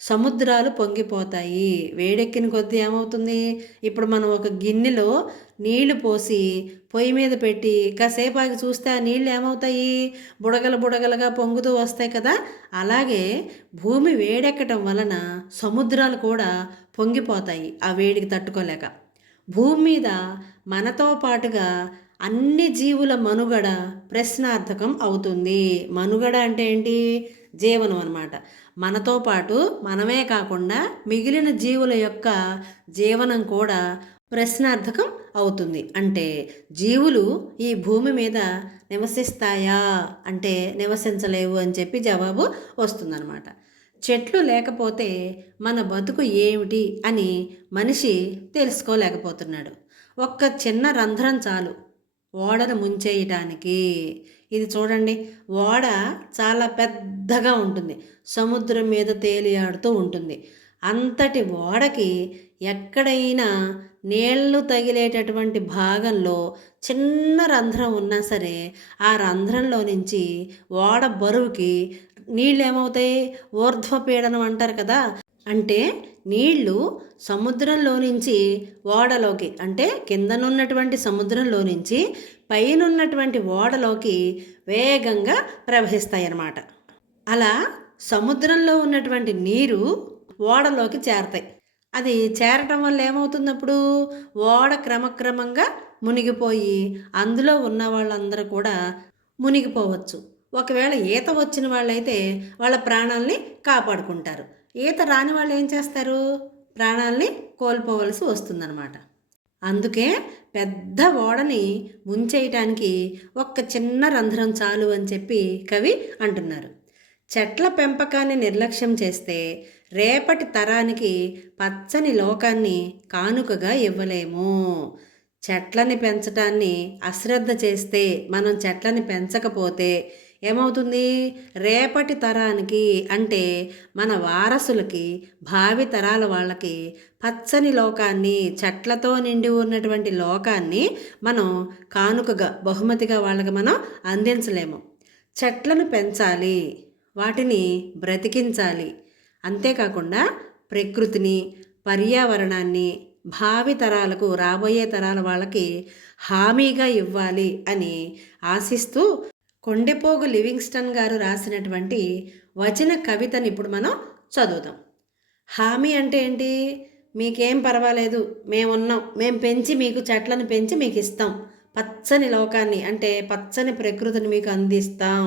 సముద్రాలు పొంగిపోతాయి. వేడెక్కిన కొద్దీ ఏమవుతుంది? ఇప్పుడు మనం ఒక గిన్నెలో నీళ్లు పోసి పొయ్యి మీద పెట్టి కాసేపు ఆగి చూస్తే ఆ నీళ్ళు ఏమవుతాయి? బుడగలు బుడగలుగా పొంగుతూ వస్తాయి కదా. అలాగే భూమి వేడెక్కటం వలన సముద్రాలు కూడా పొంగిపోతాయి ఆ వేడికి తట్టుకోలేక. భూమి మీద మనతో పాటుగా అన్ని జీవుల మనుగడ ప్రశ్నార్థకం అవుతుంది. మనుగడ అంటే ఏంటి? జీవనం అన్నమాట. మనతో పాటు మనమే కాకుండా మిగిలిన జీవుల యొక్క జీవనం కూడా ప్రశ్నార్థకం అవుతుంది. అంటే జీవులు ఈ భూమి మీద నివసిస్తాయా అంటే నివసించలేవు అని చెప్పి జవాబు వస్తుందన్నమాట. చెట్లు లేకపోతే మన బతుకు ఏమిటి అని మనిషి తెలుసుకోలేకపోతున్నాడు. ఒక్క చిన్న రంధ్రం చాలు ఓడను ముంచేయటానికి. ఇది చూడండి, ఓడ చాలా పెద్దగా ఉంటుంది, సముద్రం మీద తేలియాడుతూ ఉంటుంది. అంతటి ఓడకి ఎక్కడైనా నీళ్లు తగిలేటటువంటి భాగంలో చిన్న రంధ్రం ఉన్నా సరే ఆ రంధ్రంలో నుంచి ఓడ బరువుకి నీళ్ళు ఏమవుతాయి? ఊర్ధ్వపీడనం అంటారు కదా. అంటే నీళ్లు సముద్రంలో నుంచి ఓడలోకి, అంటే కిందనున్నటువంటి సముద్రంలో నుంచి పైనున్నటువంటి ఓడలోకి వేగంగా ప్రవహిస్తాయి అన్నమాట. అలా సముద్రంలో ఉన్నటువంటి నీరు ఓడలోకి చేరతాయి. అది చేరటం వల్ల ఏమవుతున్నప్పుడు ఓడ క్రమక్రమంగా మునిగిపోయి అందులో ఉన్న వాళ్ళందరూ కూడా మునిగిపోవచ్చు. ఒకవేళ ఈత వచ్చిన వాళ్ళైతే వాళ్ళ ప్రాణాలని కాపాడుకుంటారు. ఈత రాని వాళ్ళు ఏం చేస్తారు? ప్రాణాలని కోల్పోవలసి వస్తుందన్నమాట. అందుకే పెద్ద ఓడని ముంచేయటానికి ఒక్క చిన్న రంధ్రం చాలు అని చెప్పి కవి అంటున్నారు. చెట్ల పెంపకాన్ని నిర్లక్ష్యం చేస్తే రేపటి తరానికి పచ్చని లోకాన్ని కానుకగా ఇవ్వలేము. చెట్లని పెంచటాన్ని అశ్రద్ధ చేస్తే, మనం చెట్లని పెంచకపోతే ఏమవుతుంది? రేపటి తరానికి అంటే మన వారసులకి, భావి తరాల వాళ్ళకి పచ్చని లోకాన్ని, చెట్లతో నిండి ఉన్నటువంటి లోకాన్ని మనం కానుకగా, బహుమతిగా వాళ్ళకి మనం అందించలేము. చెట్లను పెంచాలి, వాటిని బ్రతికించాలి. అంతేకాకుండా ప్రకృతిని, పర్యావరణాన్ని భావి తరాలకు, రాబోయే తరాల వాళ్ళకి హామీగా ఇవ్వాలి అని ఆశిస్తూ కొండెపోగు లివింగ్స్టన్ గారు రాసినటువంటి వచన కవితని ఇప్పుడు మనం చదువుదాం. హామీ అంటే ఏంటి? మీకేం పర్వాలేదు, మేమున్నాం, మేము పెంచి మీకు చెట్లను పెంచి మీకు ఇస్తాం, పచ్చని లోకాన్ని అంటే పచ్చని ప్రకృతిని మీకు అందిస్తాం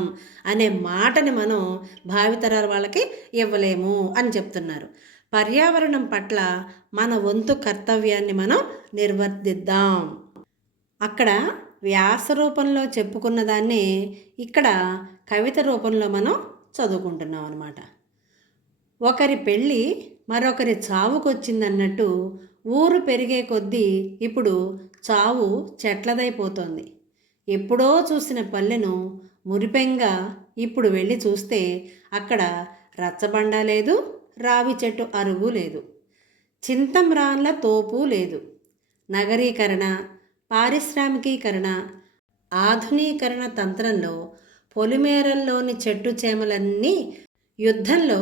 అనే మాటని మనం భావితరాల వాళ్ళకి ఇవ్వలేము అని చెప్తున్నారు. పర్యావరణం పట్ల మన వంతు కర్తవ్యాన్ని మనం నిర్వర్తిద్దాం. అక్కడ వ్యాస రూపంలో చెప్పుకున్న దాన్ని ఇక్కడ కవిత రూపంలో మనం చదువుకుంటున్నాం అన్నమాట. ఒకరి పెళ్ళి మరొకరి చావుకొచ్చిందన్నట్టు ఊరు పెరిగే కొద్దీ ఇప్పుడు చావు చెట్లదైపోతోంది. ఎప్పుడో చూసిన పల్లెను మురిపెంగా ఇప్పుడు వెళ్ళి చూస్తే అక్కడ రచ్చబండ లేదు, రావి చెట్టు అరుగు లేదు, చింతమ్రాన్ల తోపు లేదు. నగరీకరణ, పారిశ్రామికీకరణ, ఆధునీకరణ తంత్రంలో పొలిమేరల్లోని చెట్టు చేమలన్నీ యుద్ధంలో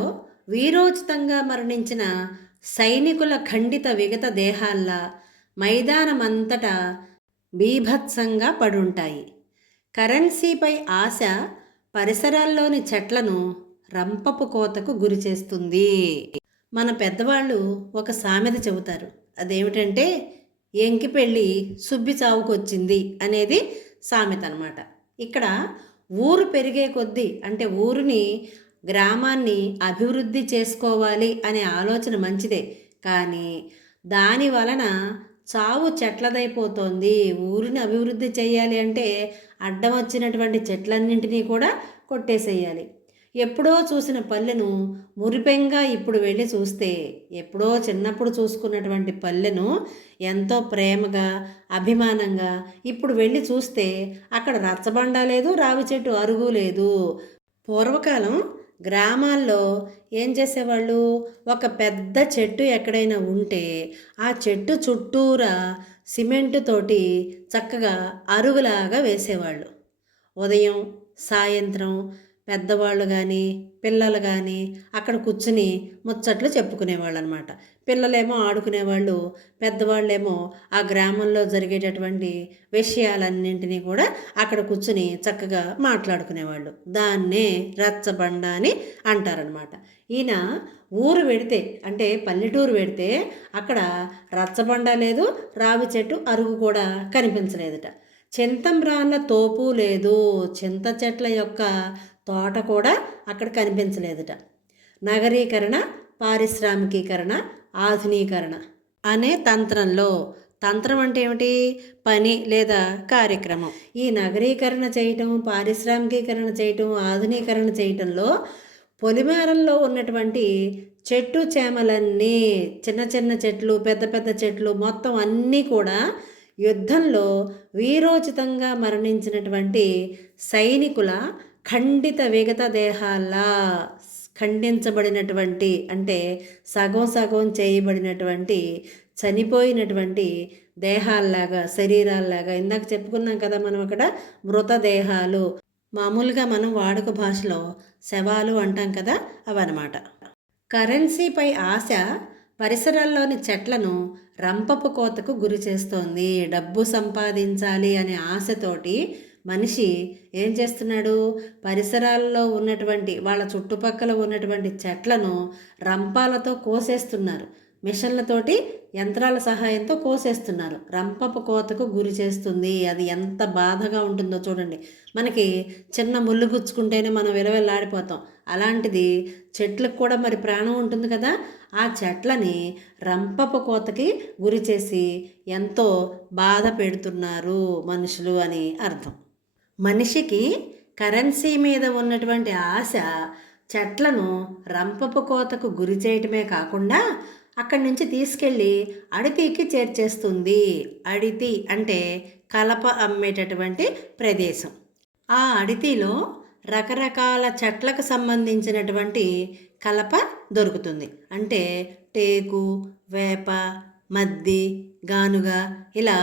వీరోచితంగా మరణించిన సైనికుల ఖండిత విగత దేహాల్లా మైదానమంతటా బీభత్సంగా పడుంటాయి. కరెన్సీపై ఆశ పరిసరాల్లోని చెట్లను రంపపు కోతకు గురి చేస్తుంది. మన పెద్దవాళ్ళు ఒక సామెత చెబుతారు. అదేమిటంటే ఎంకి పెళ్ళి సుబ్బి చావుకొచ్చింది అనేది సామెత అనమాట. ఇక్కడ ఊరు పెరిగే కొద్దీ అంటే ఊరిని గ్రామాన్ని అభివృద్ధి చేసుకోవాలి అనే ఆలోచన మంచిదే, కానీ దాని వలన చావు చెట్లదైపోతుంది. ఊరిని అభివృద్ధి చేయాలి అంటే అడ్డం వచ్చినటువంటి చెట్లన్నింటినీ కూడా కొట్టేసేయాలి. ఎప్పుడో చూసిన పల్లెను మురిపెంగా ఇప్పుడు వెళ్ళి చూస్తే, ఎప్పుడో చిన్నప్పుడు చూసుకున్నటువంటి పల్లెను ఎంతో ప్రేమగా అభిమానంగా ఇప్పుడు వెళ్ళి చూస్తే అక్కడ రచ్చబండ లేదు, రావి చెట్టు అరుగు లేదు. పూర్వకాలం గ్రామాల్లో ఏం చేసేవాళ్ళు, ఒక పెద్ద చెట్టు ఎక్కడైనా ఉంటే ఆ చెట్టు చుట్టూరా సిమెంటు తోటి చక్కగా అరుగులాగా వేసేవాళ్ళు. ఉదయం సాయంత్రం పెద్దవాళ్ళు కానీ పిల్లలు కానీ అక్కడ కూర్చుని ముచ్చట్లు చెప్పుకునేవాళ్ళు అనమాట. పిల్లలేమో ఆడుకునేవాళ్ళు, పెద్దవాళ్ళేమో ఆ గ్రామంలో జరిగేటటువంటి విషయాలన్నింటినీ కూడా అక్కడ కూర్చుని చక్కగా మాట్లాడుకునేవాళ్ళు. దాన్నే రచ్చబండ అని అంటారనమాట. ఈయన ఊరు వెడితే అంటే పల్లెటూరు వెడితే అక్కడ రచ్చబండ లేదు, రావి చెట్టు అరుగు కూడా కనిపించలేదుట. చింతమ్రాన్ల తోపు లేదు, చింత చెట్ల యొక్క తోట కూడా అక్కడ కనిపించలేదుట. నగరీకరణ, పారిశ్రామికీకరణ, ఆధునీకరణ అనే తంత్రంలో, తంత్రం అంటే ఏమిటి, పని లేదా కార్యక్రమం. ఈ నగరీకరణ చేయటం, పారిశ్రామికీకరణ చేయటం, ఆధునీకరణ చేయటంలో పొలిమేరల్లో ఉన్నటువంటి చెట్టు చేమలన్నీ, చిన్న చిన్న చెట్లు, పెద్ద పెద్ద చెట్లు మొత్తం అన్నీ కూడా యుద్ధంలో వీరోచితంగా మరణించినటువంటి సైనికుల ఖండిత విగత దేహాల్లా, ఖండించబడినటువంటి అంటే సగం సగం చేయబడినటువంటి చనిపోయినటువంటి దేహాల్లాగా, శరీరాల్లాగా. ఇందాక చెప్పుకున్నాం కదా మనం అక్కడ మృతదేహాలు, మామూలుగా మనం వాడుక భాషలో శవాలు అంటాం కదా, అవన్నమాట. కరెన్సీపై ఆశ పరిసరాల్లోని చెట్లను రంపపు కోతకు గురి చేస్తోంది. డబ్బు సంపాదించాలి అనే ఆశతోటి మనిషి ఏం చేస్తున్నాడు, పరిసరాల్లో ఉన్నటువంటి వాళ్ళ చుట్టుపక్కల ఉన్నటువంటి చెట్లను రంపాలతో కోసేస్తున్నారు. మిషన్లతోటి, యంత్రాల సహాయంతో కోసేస్తున్నారు. రంపపు కోతకు గురి చేస్తుంది. అది ఎంత బాధగా ఉంటుందో చూడండి. మనకి చిన్న ముళ్ళు గుచ్చుకుంటేనే మనం విలవిల్లాడిపోతాం. అలాంటిది చెట్లకు కూడా మరి ప్రాణం ఉంటుంది కదా. ఆ చెట్లని రంపపు కోతకి గురి చేసి ఎంతో బాధ పెడుతున్నారు మనుషులు అని అర్థం. మనిషికి కరెన్సీ మీద ఉన్నటువంటి ఆశ చెట్లను రంపపు కోతకు గురి చేయటమే కాకుండా అక్కడి నుంచి తీసుకెళ్ళి అడితికి చేర్చేస్తుంది. అడితి అంటే కలప అమ్మేటటువంటి ప్రదేశం. ఆ అడితిలో రకరకాల చెట్లకు సంబంధించినటువంటి కలప దొరుకుతుంది. అంటే టేకు, వేప, మద్ది, గానుగ ఇలా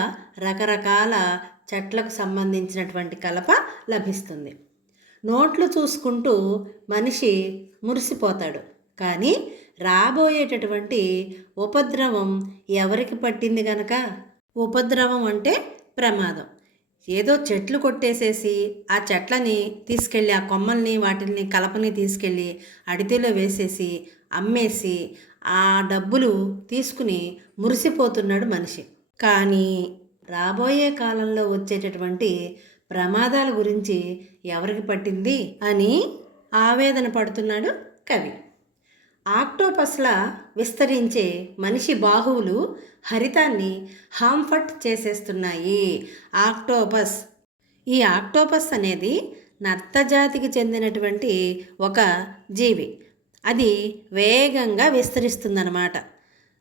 రకరకాల చెట్లకు సంబంధించినటువంటి కలప లభిస్తుంది. నోట్లు చూసుకుంటూ మనిషి మురిసిపోతాడు. కానీ రాబోయేటటువంటి ఉపద్రవం ఎవరికి పట్టింది గనక, ఉపద్రవం అంటే ప్రమాదం. ఏదో చెట్లు కొట్టేసేసి ఆ చెట్లని తీసుకెళ్ళి, ఆ కొమ్మల్ని వాటిని కలపని తీసుకెళ్ళి అడితిలో వేసేసి అమ్మేసి ఆ డబ్బులు తీసుకుని మురిసిపోతున్నాడు మనిషి. కానీ రాబోయే కాలంలో వచ్చేటటువంటి ప్రమాదాల గురించి ఎవరికి పట్టింది అని ఆవేదన పడుతున్నాడు కవి. ఆక్టోపస్లా విస్తరించే మనిషి బాహువులు హరితాన్ని హాంఫర్ట్ చేసేస్తున్నాయి. ఈ ఆక్టోపస్ అనేది నత్తజాతికి చెందినటువంటి ఒక జీవి. అది వేగంగా విస్తరిస్తుందన్నమాట.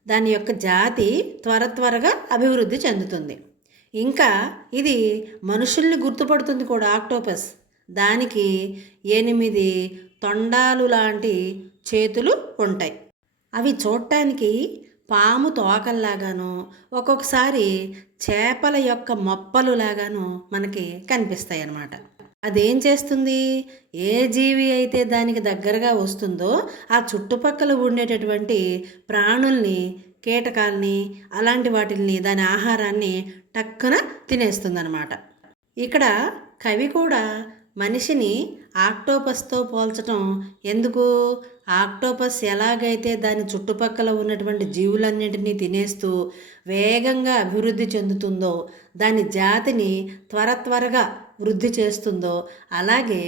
దాని యొక్క జాతి త్వరగా అభివృద్ధి చెందుతుంది. ఇంకా ఇది మనుషుల్ని గుర్తుపడుతుంది కూడా. ఆక్టోపస్ దానికి 8 తొండాలు లాంటి చేతులు ఉంటాయి. అవి చూడటానికి పాము తోకల్లాగాను, ఒక్కొక్కసారి చేపల యొక్క మొప్పలు లాగాను మనకి కనిపిస్తాయి అన్నమాట. అదేం చేస్తుంది? ఏ జీవి అయితే దానికి దగ్గరగా వస్తుందో ఆ చుట్టుపక్కల ఉండేటటువంటి ప్రాణుల్ని, కీటకాలని, అలాంటి వాటిల్ని, దాని ఆహారాన్ని టక్కున తినేస్తుందన్నమాట. ఇక్కడ కవి కూడా మనిషిని ఆక్టోపస్తో పోల్చటం ఎందుకు? ఆక్టోపస్ ఎలాగైతే దాని చుట్టుపక్కల ఉన్నటువంటి జీవులన్నింటినీ తినేస్తూ వేగంగా అభివృద్ధి చెందుతుందో, దాని జాతిని త్వరగా వృద్ధి చేస్తుందో, అలాగే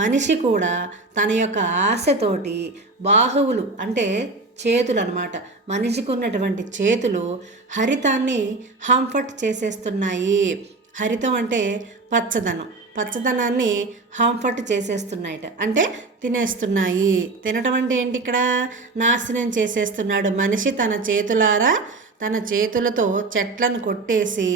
మనిషి కూడా తన యొక్క ఆశతోటి బాహువులు అంటే చేతులు అన్నమాట, మనిషికి ఉన్నటువంటి చేతులు హరితాన్ని హాంఫర్ట్ చేసేస్తున్నాయి. హరితం అంటే పచ్చదనాన్ని హాంఫర్ట్ చేసేస్తున్నాయట, అంటే తినేస్తున్నాయి. తినటం అంటే ఏంటి? ఇక్కడ నాశనం చేసేస్తున్నాడు. మనిషి తన చేతులతో చెట్లను కొట్టేసి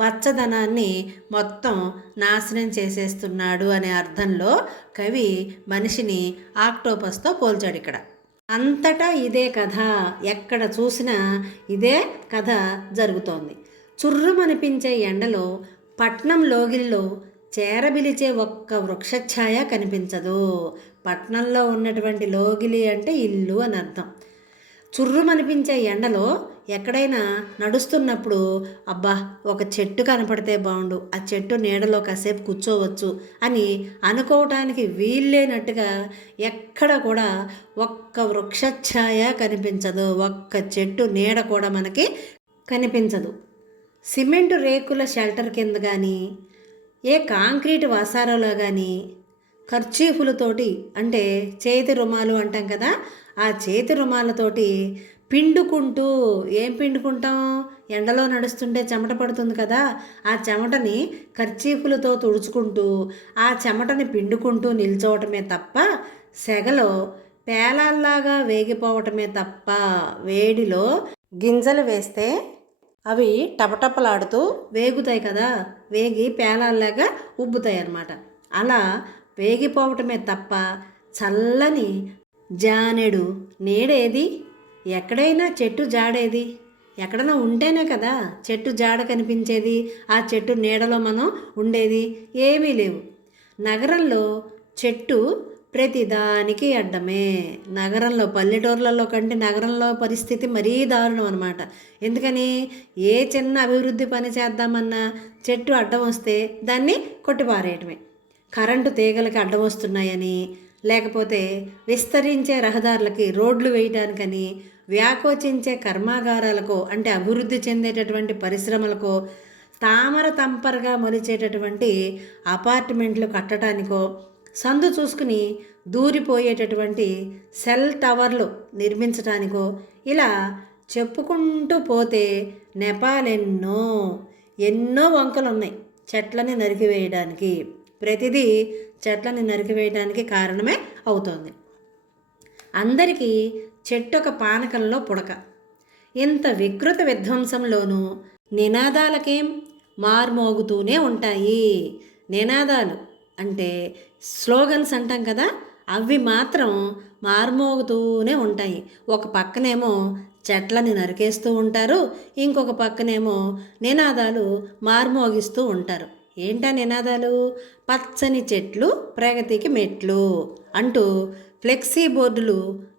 పచ్చదనాన్ని మొత్తం నాశనం చేసేస్తున్నాడు అనే అర్థంలో కవి మనిషిని ఆక్టోపస్తో పోల్చాడు. ఇక్కడ అంతటా ఇదే కథ, ఎక్కడ చూసినా ఇదే కథ జరుగుతోంది. చుర్రుమనిపించే ఎండలో పట్నం లోగిల్లో చేరబిలిచే ఒక్క వృక్షఛాయ కనిపించదు. పట్నంలో ఉన్నటువంటి లోగిలి అంటే ఇల్లు అని అర్థం. చుర్రుమనిపించే ఎండలో ఎక్కడైనా నడుస్తున్నప్పుడు అబ్బా ఒక చెట్టు కనపడితే బాగుండు, ఆ చెట్టు నీడలో కాసేపు కూర్చోవచ్చు అని అనుకోవటానికి వీల్లేనట్టుగా ఎక్కడ కూడా ఒక్క వృక్షఛాయ కనిపించదు, ఒక్క చెట్టు నీడ కూడా మనకి కనిపించదు. సిమెంటు రేకుల షెల్టర్ కింద కానీ, ఏ కాంక్రీట్ వసారాలో కానీ కర్చీఫులతోటి, అంటే చేతి రుమాలు అంటాం కదా, ఆ చేతి రుమాలతోటి పిండుకుంటూ, ఏం పిండుకుంటాం? ఎండలో నడుస్తుంటే చెమట పడుతుంది కదా, ఆ చెమటని కర్చీఫులతో తుడుచుకుంటూ ఆ చెమటని పిండుకుంటూ నిల్చోవటమే తప్ప, సెగలో పేలాల్లాగా వేగిపోవటమే తప్ప, వేడిలో గింజలు వేస్తే అవి టపటపలాడుతూ వేగుతాయి కదా, వేగి పేలాల్లాగా ఉబ్బుతాయి అన్నమాట. అలా వేగిపోవటమే తప్ప చల్లని జానెడు నీడేది? ఎక్కడైనా చెట్టు జాడేది? ఎక్కడైనా ఉంటేనే కదా చెట్టు జాడ కనిపించేది, ఆ చెట్టు నీడలో మనం ఉండేది. ఏమీ లేవు. నగరంలో చెట్టు ప్రతిదానికి అడ్డమే. నగరంలో, పల్లెటూర్లలో కంటే నగరంలో పరిస్థితి మరీ దారుణం అనమాట. ఎందుకని? ఏ చిన్న అభివృద్ధి పని చేద్దామన్నా చెట్టు అడ్డం వస్తే దాన్ని కొట్టిపారేయటమే. కరెంటు తీగలకి అడ్డం వస్తున్నాయని, లేకపోతే విస్తరించే రహదారులకి రోడ్లు వేయటానికని, వ్యాకోచించే కర్మాగారాలకో అంటే అభివృద్ధి చెందేటటువంటి పరిశ్రమలకో, తామర తంపరగా మొలిచేటటువంటి అపార్ట్మెంట్లు కట్టడానికో, సందు చూసుకుని దూరిపోయేటటువంటి సెల్ టవర్లు నిర్మించడానికో, ఇలా చెప్పుకుంటూ పోతే ఎన్నో వంకలు ఉన్నాయి చెట్లని నరికివేయడానికి. ప్రతిదీ చెట్లని నరికివేయడానికి కారణమే అవుతోంది. అందరికీ చెట్టు ఒక పానకంలో పుడక. ఇంత వికృత విధ్వంసంలోనూ నినాదాలకేం మార్మోగుతూనే ఉంటాయి. నినాదాలు అంటే స్లోగన్స్ అంటాం కదా, అవి మాత్రం మార్మోగుతూనే ఉంటాయి. ఒక పక్కనేమో చెట్లని నరికేస్తూ ఉంటారు, ఇంకొక పక్కనేమో నినాదాలు మార్మోగిస్తూ ఉంటారు. ఏంటా నినాదాలు? పచ్చని చెట్లు ప్రగతికి మెట్లు అంటూ ఫ్లెక్సీ బోర్డులు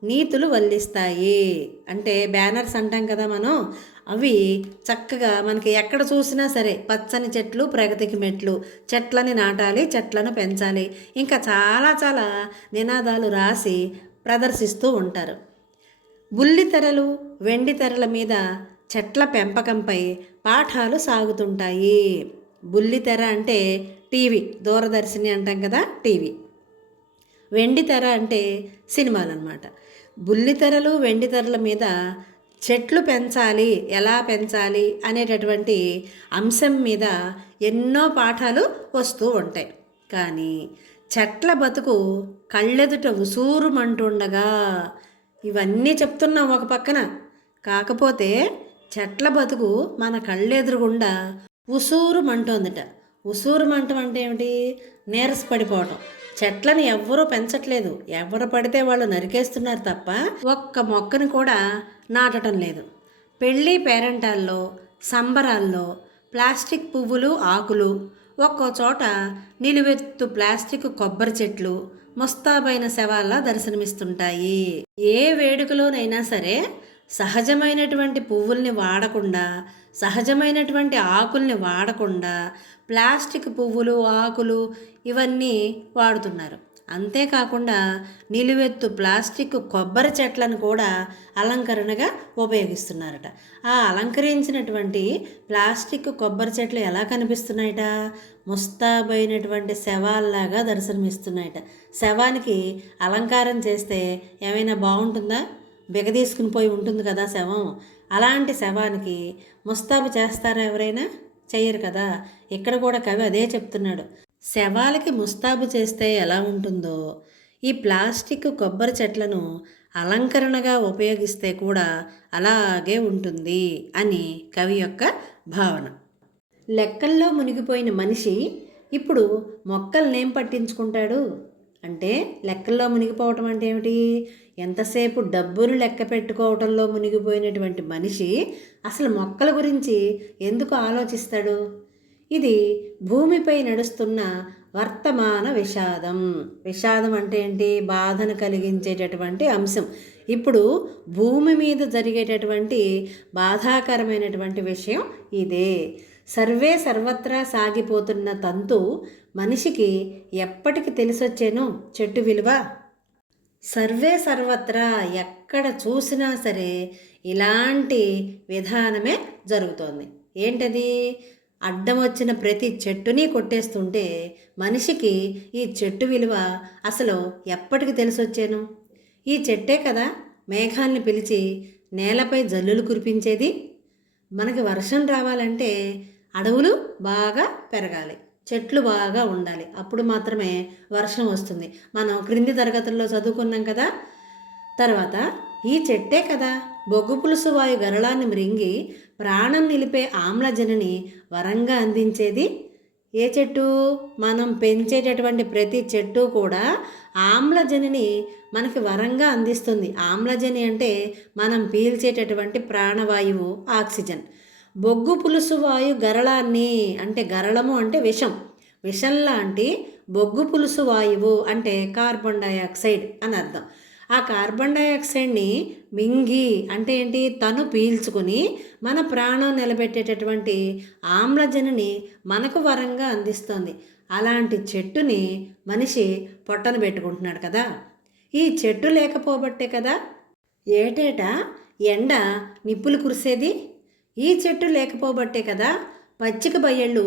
నీతులు వల్లిస్తాయి. అంటే బ్యానర్స్ అంటాం కదా మనం, అవి చక్కగా మనకి ఎక్కడ చూసినా సరే పచ్చని చెట్లు ప్రగతికి మెట్లు, చెట్లని నాటాలి, చెట్లను పెంచాలి, ఇంకా చాలా నినాదాలు రాసి ప్రదర్శిస్తూ ఉంటారు. బుల్లి తెరలు, వెండి తెరల మీద చెట్ల పెంపకంపై పాఠాలు సాగుతుంటాయి. బుల్లితెర అంటే టీవీ, దూరదర్శిని అంటాం కదా, టీవీ. వెండితెర అంటే సినిమాలు అన్నమాట. బుల్లితెరలు, వెండితెరల మీద చెట్లు పెంచాలి, ఎలా పెంచాలి అనేటటువంటి అంశం మీద ఎన్నో పాఠాలు వస్తూ ఉంటాయి. కానీ చెట్ల బతుకు కళ్ళెదుట ఉసూరుమంటుండగా ఇవన్నీ చెప్తున్నాం ఒక పక్కన. కాకపోతే చెట్ల బతుకు మన కళ్ళెదురుగుండా ఉసూరుమంటోందిట. ఉసూరుమంటం అంటే ఏమిటి? నీరసపడిపోవటం. చెట్లను ఎవ్వరూ పెంచట్లేదు, ఎవరు పడితే వాళ్ళు నరికేస్తున్నారు తప్ప ఒక్క మొక్కను కూడా నాటడం లేదు. పెళ్ళి పేరంటాల్లో, సంబరాల్లో ప్లాస్టిక్ పువ్వులు, ఆకులు, ఒక్కో చోట నిలువెత్తు ప్లాస్టిక్ కొబ్బరి చెట్లు ముస్తాబైన శవాల్లా దర్శనమిస్తుంటాయి. ఏ వేడుకలోనైనా సరే సహజమైనటువంటి పువ్వుల్ని వాడకుండా, సహజమైనటువంటి ఆకుల్ని వాడకుండా ప్లాస్టిక్ పువ్వులు, ఆకులు ఇవన్నీ వాడుతున్నారు. అంతేకాకుండా నిలువెత్తు ప్లాస్టిక్ కొబ్బరి చెట్లను కూడా అలంకరణగా ఉపయోగిస్తున్నారట. ఆ అలంకరించినటువంటి ప్లాస్టిక్ కొబ్బరి చెట్లు ఎలా కనిపిస్తున్నాయట? ముస్తాబైనటువంటి శవాల్లాగా దర్శనమిస్తున్నాయట. శవానికి అలంకారం చేస్తే ఏమైనా బాగుంటుందా? బిగదీసుకుని పోయి ఉంటుంది కదా శవం. అలాంటి శవానికి ముస్తాబు చేస్తారా ఎవరైనా? చెయ్యరు కదా. ఇక్కడ కూడా కవి అదే చెప్తున్నాడు. శవాలకి ముస్తాబు చేస్తే ఎలా ఉంటుందో ఈ ప్లాస్టిక్ కొబ్బరి చెట్లను అలంకరణగా ఉపయోగిస్తే కూడా అలాగే ఉంటుంది అని కవి యొక్క భావన. లెక్కల్లో మునిగిపోయిన మనిషి ఇప్పుడు మొక్కలనేం పట్టించుకుంటాడు అంటే, లెక్కల్లో మునిగిపోవటం అంటే ఏమిటి? ఎంతసేపు డబ్బును లెక్క పెట్టుకోవటంలో మునిగిపోయినటువంటి మనిషి అసలు మొక్కల గురించి ఎందుకు ఆలోచిస్తాడు? ఇది భూమిపై నడుస్తున్న వర్తమాన విషాదం. విషాదం అంటే ఏంటి? బాధను కలిగించేటటువంటి అంశం. ఇప్పుడు భూమి మీద జరిగేటటువంటి బాధాకరమైనటువంటి విషయం ఇదే. సర్వే సర్వత్రా సాగిపోతున్న తంతు మనిషికి ఎప్పటికి తెలిసొచ్చేను చెట్టు విలువ? సర్వే సర్వత్రా ఎక్కడ చూసినా సరే ఇలాంటి విధానమే జరుగుతోంది. ఏంటది? అడ్డం వచ్చిన ప్రతి చెట్టుని కొట్టేస్తుంటే మనిషికి ఈ చెట్టు విలువ అసలు ఎప్పటికి తెలిసొచ్చాను? ఈ చెట్టే కదా మేఘాల్ని పిలిచి నేలపై జల్లులు కురిపించేది. మనకి వర్షం రావాలంటే అడవులు బాగా పెరగాలి, చెట్లు బాగా ఉండాలి, అప్పుడు మాత్రమే వర్షం వస్తుంది. మనం క్రింది తరగతుల్లో చదువుకున్నాం కదా. తర్వాత ఈ చెట్టే కదా బొగ్గు పులుసు వాయు గరళాన్ని మృంగి ప్రాణం నిలిపే ఆమ్లజనిని వరంగా అందించేది. ఏ చెట్టు? మనం పెంచేటటువంటి ప్రతి చెట్టు కూడా ఆమ్లజనిని మనకి వరంగా అందిస్తుంది. ఆమ్లజని అంటే మనం పీల్చేటటువంటి ప్రాణవాయువు, ఆక్సిజన్. బొగ్గు పులుసు వాయు గరళాన్ని అంటే, గరళము అంటే విషం, విషం లాంటి బొగ్గు పులుసు వాయువు అంటే కార్బన్ డైఆక్సైడ్ అని అర్థం. ఆ కార్బన్ డైఆక్సైడ్ని మింగి అంటే ఏంటి? తను పీల్చుకుని మన ప్రాణం నిలబెట్టేటటువంటి ఆమ్లజనిని మనకు వరంగా అందిస్తుంది. అలాంటి చెట్టుని మనిషి పొట్టన పెట్టుకుంటున్నాడు కదా. ఈ చెట్టు లేకపోబట్టే కదా ఏటేటా ఎండ నిప్పులు కురిసేది. ఈ చెట్టు లేకపోబట్టే కదా పచ్చిక బయళ్ళు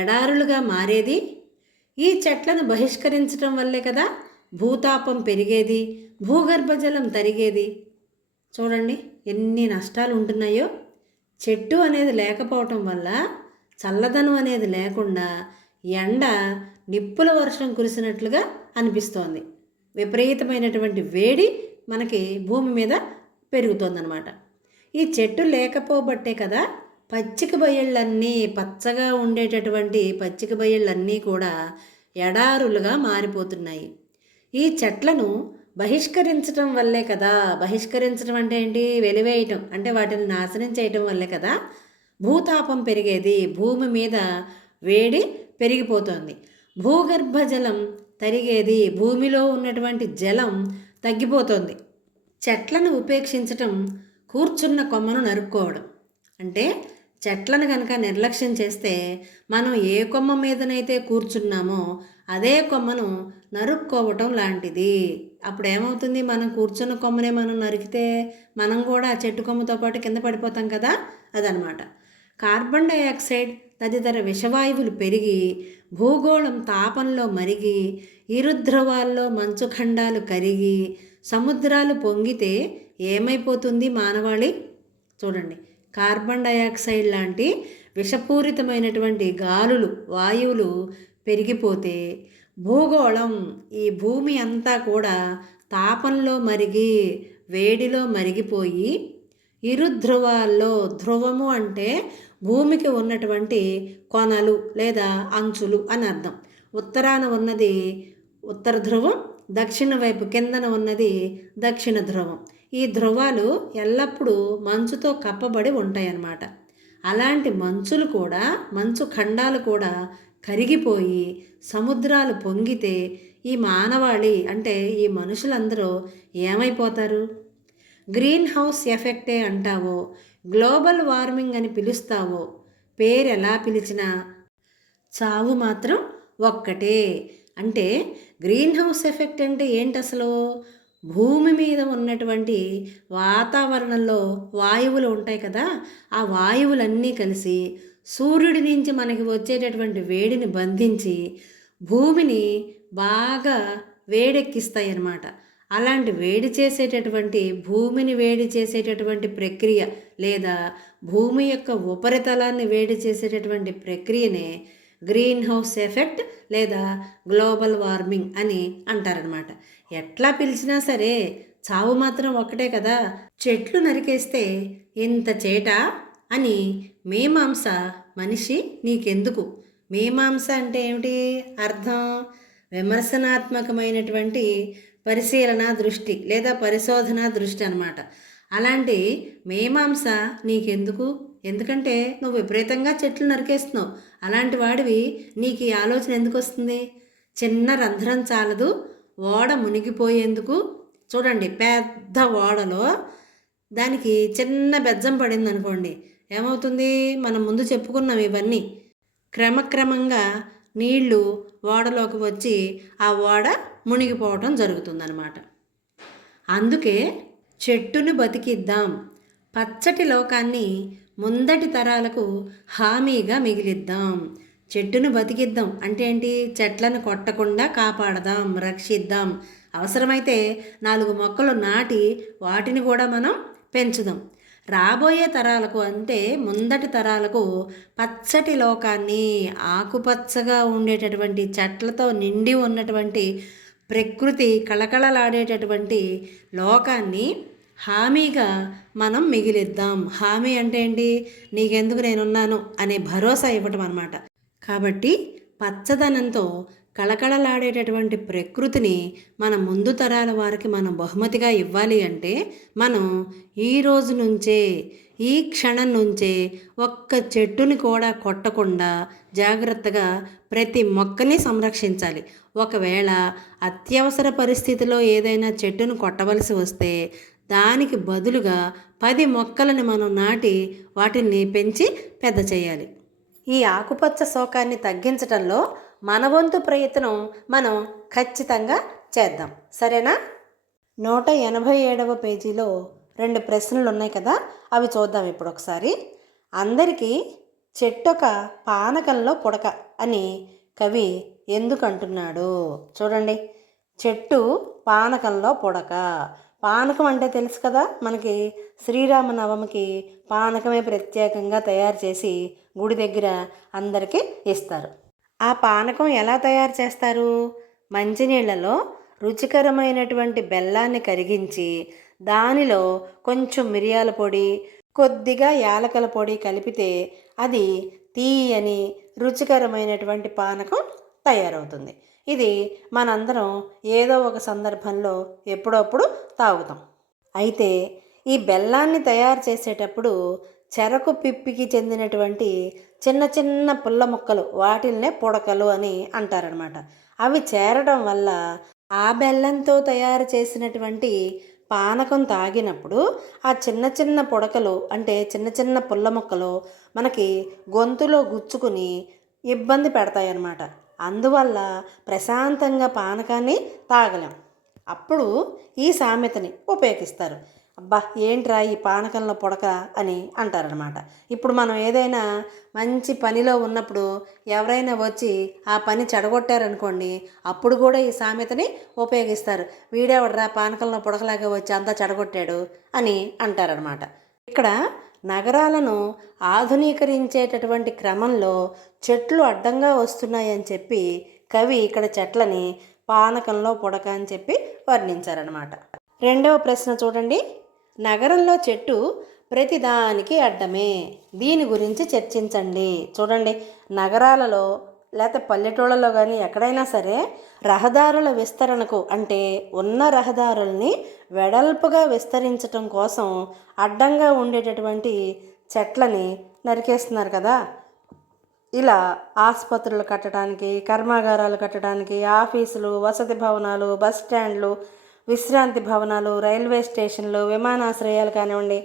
ఎడారులుగా మారేది. ఈ చెట్లను బహిష్కరించడం వల్లే కదా భూతాపం పెరిగేది, భూగర్భ జలం తరిగేది. చూడండి ఎన్ని నష్టాలు ఉంటున్నాయో. చెట్టు అనేది లేకపోవటం వల్ల చల్లదనం అనేది లేకుండా ఎండ నిప్పుల వర్షం కురిసినట్లుగా అనిపిస్తోంది. విపరీతమైనటువంటి వేడి మనకి భూమి మీద పెరుగుతోందన్నమాట. ఈ చెట్టు లేకపోబట్టే కదా పచ్చిక బయళ్ళన్నీ, పచ్చగా ఉండేటటువంటి పచ్చిక బయళ్ళన్నీ కూడా ఎడారులుగా మారిపోతున్నాయి. ఈ చెట్లను బహిష్కరించడం వల్లే కదా, బహిష్కరించడం అంటే ఏంటి? వెలివేయటం అంటే వాటిని నాశనం చేయటం వల్లే కదా భూతాపం పెరిగేది, భూమి మీద వేడి పెరిగిపోతుంది, భూగర్భ జలం తరిగేది, భూమిలో ఉన్నటువంటి జలం తగ్గిపోతుంది. చెట్లను ఉపేక్షించటం కూర్చున్న కొమ్మను నరుక్కోవడం. అంటే చెట్లను కనుక నిర్లక్ష్యం చేస్తే మనం ఏ కొమ్మ మీదనైతే కూర్చున్నామో అదే కొమ్మను నరుక్కోవటం లాంటిది అప్పుడు ఏమవుతుంది, మనం కూర్చున్న కొమ్మనే మనం నరికితే మనం కూడా ఆ చెట్టు కొమ్మతో పాటు కింద పడిపోతాం కదా, అదనమాట. కార్బన్ డైఆక్సైడ్ తదితర విషవాయువులు పెరిగి భూగోళం తాపంలో మరిగి ఇరుధ్రువాల్లో మంచు ఖండాలు కరిగి సముద్రాలు పొంగితే ఏమైపోతుంది మానవాళి? చూడండి, కార్బన్ డైఆక్సైడ్ లాంటి విషపూరితమైనటువంటి గాలులు వాయువులు పెరిగిపోతే భూగోళం, ఈ భూమి అంతా కూడా తాపంలో మరిగి వేడిలో మరిగిపోయి ఇరుధ్రువాల్లో, ధ్రువము అంటే భూమికి ఉన్నటువంటి కొనలు లేదా అంచులు అని అర్థం. ఉత్తరాన ఉన్నది ఉత్తర ధ్రువం, దక్షిణ వైపు కిందన ఉన్నది దక్షిణ ధ్రువం. ఈ ధ్రువాలు ఎల్లప్పుడూ మంచుతో కప్పబడి ఉంటాయన్నమాట. అలాంటి మంచులు కూడా, మంచు ఖండాలు కూడా కరిగిపోయి సముద్రాలు పొంగితే ఈ మానవాళి అంటే ఈ మనుషులందరూ ఏమైపోతారు? గ్రీన్ హౌస్ ఎఫెక్టే అంటావో, గ్లోబల్ వార్మింగ్ అని పిలుస్తావో, పేరు ఎలా పిలిచినా చావు మాత్రం ఒక్కటే. అంటే గ్రీన్ హౌస్ ఎఫెక్ట్ అంటే ఏంటి అసలు? భూమి మీద ఉన్నటువంటి వాతావరణంలో వాయువులు ఉంటాయి కదా, ఆ వాయువులన్నీ కలిసి సూర్యుడి నుంచి మనకి వచ్చేటటువంటి వేడిని బంధించి భూమిని బాగా వేడెక్కిస్తాయి అన్నమాట. అలాంటి వేడి చేసేటటువంటి, భూమిని వేడి చేసేటటువంటి ప్రక్రియ లేదా భూమి యొక్క ఉపరితలాన్ని వేడి చేసేటటువంటి ప్రక్రియనే గ్రీన్ హౌస్ ఎఫెక్ట్ లేదా గ్లోబల్ వార్మింగ్ అని అంటారనమాట. ఎట్లా పిలిచినా సరే చావు మాత్రం ఒక్కటే కదా. చెట్లు నరికేస్తే ఇంత చేట అని మీమాంస, మనిషి నీకెందుకు? మీమాంస అంటే ఏమిటి అర్థం? విమర్శనాత్మకమైనటువంటి పరిశీలన దృష్టి లేదా పరిశోధన దృష్టి అన్నమాట. అలాంటి మీమాంస నీకెందుకు? ఎందుకంటే నువ్వు విపరీతంగా చెట్లు నరికేస్తున్నావు. అలాంటి వాడివి నీకు ఈ ఆలోచన ఎందుకు వస్తుంది? చిన్న రంధ్రం చాలదు ఓడ మునిగిపోయేందుకు. చూడండి, పెద్ద ఓడలో దానికి చిన్న బెజ్జం పడింది అనుకోండి, ఏమవుతుంది? మనం ముందు చెప్పుకున్నాం ఇవన్నీ. క్రమక్రమంగా నీళ్లు ఓడలోకి వచ్చి ఆ ఓడ మునిగిపోవటం జరుగుతుందన్నమాట. అందుకే చెట్టును బతికిద్దాం, పచ్చటి లోకాన్ని ముందటి తరాలకు హామీగా మిగిలిద్దాం. చెట్టును బతికిద్దాం అంటే ఏంటి? చెట్లను కొట్టకుండా కాపాడదాం, రక్షిద్దాం. అవసరమైతే 4 మొక్కలు నాటి వాటిని కూడా మనం పెంచుదాం. రాబోయే తరాలకు అంటే ముందటి తరాలకు పచ్చటి లోకాన్ని, ఆకుపచ్చగా ఉండేటటువంటి చెట్లతో నిండి ఉన్నటువంటి ప్రకృతి కళకళలాడేటటువంటి లోకాన్ని హామీగా మనం మిగిలిద్దాం. హామీ అంటే ఏంటి? నీకెందుకు నేనున్నాను అనే భరోసా ఇవ్వటం అన్నమాట. కాబట్టి పచ్చదనంతో కళకళలాడేటటువంటి ప్రకృతిని మన ముందు తరాల వారికి మనం బహుమతిగా ఇవ్వాలి అంటే మనం ఈ రోజు నుంచే, ఈ క్షణం నుంచే ఒక్క చెట్టుని కూడా కొట్టకుండా జాగ్రత్తగా ప్రతి మొక్కని సంరక్షించాలి. ఒకవేళ అత్యవసర పరిస్థితిలో ఏదైనా చెట్టును కొట్టవలసి వస్తే దానికి బదులుగా 10 మొక్కలను మనం నాటి వాటిని పెంచి పెద్ద చేయాలి. ఈ ఆకుపచ్చ శోకాన్ని తగ్గించడంలో మన వంతు ప్రయత్నం మనం ఖచ్చితంగా చేద్దాం. సరేనా? 187వ పేజీలో 2 ప్రశ్నలు ఉన్నాయి కదా, అవి చూద్దాం ఇప్పుడు ఒకసారి. అందరికీ చెట్టొక పానకంలో పుడక అని కవి ఎందుకు అంటున్నాడు? చూడండి, చెట్టు పానకంలో పుడక. పానకం అంటే తెలుసు కదా మనకి. శ్రీరామనవమికి పానకమే ప్రత్యేకంగా తయారు చేసి గుడి దగ్గర అందరికీ ఇస్తారు. ఆ పానకం ఎలా తయారు చేస్తారు? మంచినీళ్ళలో రుచికరమైనటువంటి బెల్లాన్ని కరిగించి దానిలో కొంచెం మిరియాల పొడి, కొద్దిగా యాలకల పొడి కలిపితే అది తీయని రుచికరమైనటువంటి పానకం తయారవుతుంది. ఇది మనందరం ఏదో ఒక సందర్భంలో ఎప్పుడప్పుడు తాగుతాం. అయితే ఈ బెల్లాన్ని తయారు చేసేటప్పుడు చెరకు పిప్పికి చెందినటువంటి చిన్న చిన్న పుల్ల ముక్కలు, వాటిల్నే పుడకలు అని అంటారనమాట. అవి చేరడం వల్ల ఆ బెల్లంతో తయారు చేసినటువంటి పానకం తాగినప్పుడు ఆ చిన్న చిన్న పుడకలు అంటే చిన్న చిన్న పుల్ల ముక్కలు మనకి గొంతులో గుచ్చుకుని ఇబ్బంది పెడతాయన్నమాట. అందువల్ల ప్రశాంతంగా పానకాన్ని తాగలేం. అప్పుడు ఈ సామెతని ఉపయోగిస్తారు. అబ్బా ఏంట్రా ఈ పానకంలో పుడక అని అంటారనమాట. ఇప్పుడు మనం ఏదైనా మంచి పనిలో ఉన్నప్పుడు ఎవరైనా వచ్చి ఆ పని చెడగొట్టారనుకోండి, అప్పుడు కూడా ఈ సామెతని ఉపయోగిస్తారు. వీడెవడరా పానకంలో పుడకలాగా వచ్చి అంతా చెడగొట్టాడు అని అంటారనమాట. ఇక్కడ నగరాలను ఆధునీకరించేటటువంటి క్రమంలో చెట్లు అడ్డంగా వస్తున్నాయని చెప్పి కవి ఇక్కడ చెట్లని పానకంలో పుడక అని చెప్పి వర్ణించారనమాట. రెండవ ప్రశ్న చూడండి. నగరంలో చెట్టు ప్రతిదానికి అడ్డమే, దీని గురించి చర్చించండి. చూడండి, నగరాలలో లేకపోతే పల్లెటూళ్ళలో కానీ ఎక్కడైనా సరే రహదారుల విస్తరణకు అంటే ఉన్న రహదారుల్ని వెడల్పుగా విస్తరించటం కోసం అడ్డంగా ఉండేటటువంటి చెట్లని నరికేస్తున్నారు కదా. ఇలా ఆసుపత్రులు కట్టడానికి, కర్మాగారాలు కట్టడానికి, ఆఫీసులు, వసతి భవనాలు, బస్ స్టాండ్లు, విశ్రాంతి భవనాలు, రైల్వే స్టేషన్లు, విమానాశ్రయాలు కానివ్వండి,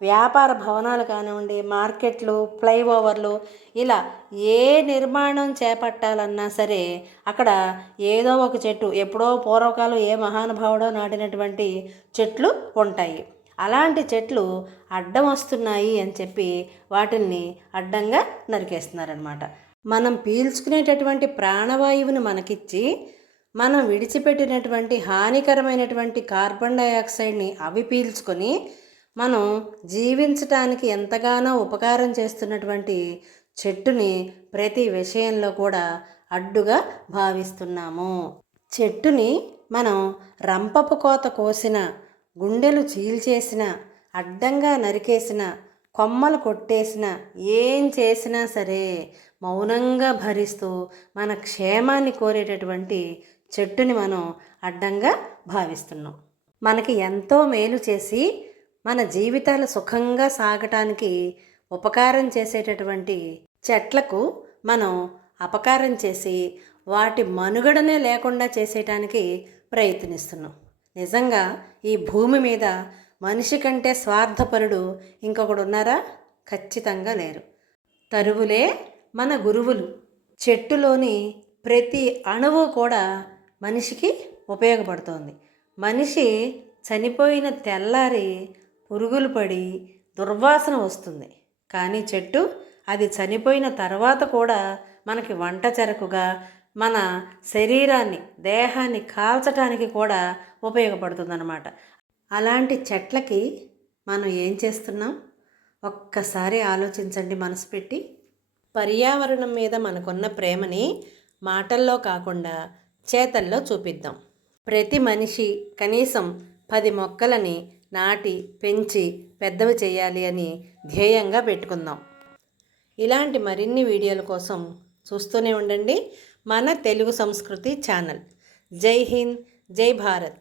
వ్యాపార భవనాలు కానివ్వండి, మార్కెట్లు, ఫ్లైఓవర్లు, ఇలా ఏ నిర్మాణం చేపట్టాలన్నా సరే అక్కడ ఏదో ఒక చెట్టు, ఎప్పుడో పూర్వకాలం ఏ మహానుభావుడో నాటినటువంటి చెట్లు ఉంటాయి. అలాంటి చెట్లు అడ్డం వస్తున్నాయి అని చెప్పి వాటిల్ని అడ్డంగా నరికేస్తున్నారనమాట. మనం పీల్చుకునేటటువంటి ప్రాణవాయువుని మనకిచ్చి మనం విడిచిపెట్టినటువంటి హానికరమైనటువంటి కార్బన్ డైఆక్సైడ్ని అవి పీల్చుకొని మనం జీవించటానికి ఎంతగానో ఉపకారం చేస్తున్నటువంటి చెట్టుని ప్రతి విషయంలో కూడా అడ్డుగా భావిస్తున్నాము. చెట్టుని మనం రంపపు కోత కోసిన, గుండెలు చీల్చేసిన, అడ్డంగా నరికేసిన, కొమ్మలు కొట్టేసిన, ఏం చేసినా సరే మౌనంగా భరిస్తూ మన క్షేమాన్ని కోరేటటువంటి చెట్టుని మనం అడ్డంగా భావిస్తున్నాం. మనకి ఎంతో మేలు చేసి మన జీవితాలు సుఖంగా సాగటానికి ఉపకారం చేసేటటువంటి చెట్లకు మనం అపకారం చేసి వాటి మనుగడనే లేకుండా చేసేయటానికి ప్రయత్నిస్తున్నాం. నిజంగా ఈ భూమి మీద మనిషి కంటే స్వార్థపరుడు ఇంకొకడు ఉన్నారా? ఖచ్చితంగా లేరు. తరువులే మన గురువులు. చెట్టులోని ప్రతి అణువు కూడా మనిషికి ఉపయోగపడుతోంది. మనిషి చనిపోయిన తెల్లారి పురుగులు పడి దుర్వాసన వస్తుంది, కానీ చెట్టు అది చనిపోయిన తర్వాత కూడా మనకి వంట చెరకుగా మన శరీరాన్ని, దేహాన్ని కాల్చడానికి కూడా ఉపయోగపడుతుందన్నమాట. అలాంటి చెట్లకి మనం ఏం చేస్తున్నాం? ఒక్కసారి ఆలోచించండి మనసు పెట్టి. పర్యావరణం మీద మనకున్న ప్రేమని మాటల్లో కాకుండా చేతల్లో చూపిద్దాం. ప్రతి మనిషి కనీసం 10 మొక్కలని నాటి పెంచి పెద్దవి చేయాలి అని ధ్యేయంగా పెట్టుకుందాం. ఇలాంటి మరిన్ని వీడియోల కోసం చూస్తూనే ఉండండి మన తెలుగు సంస్కృతి ఛానల్. జై హింద్, జై భారత్.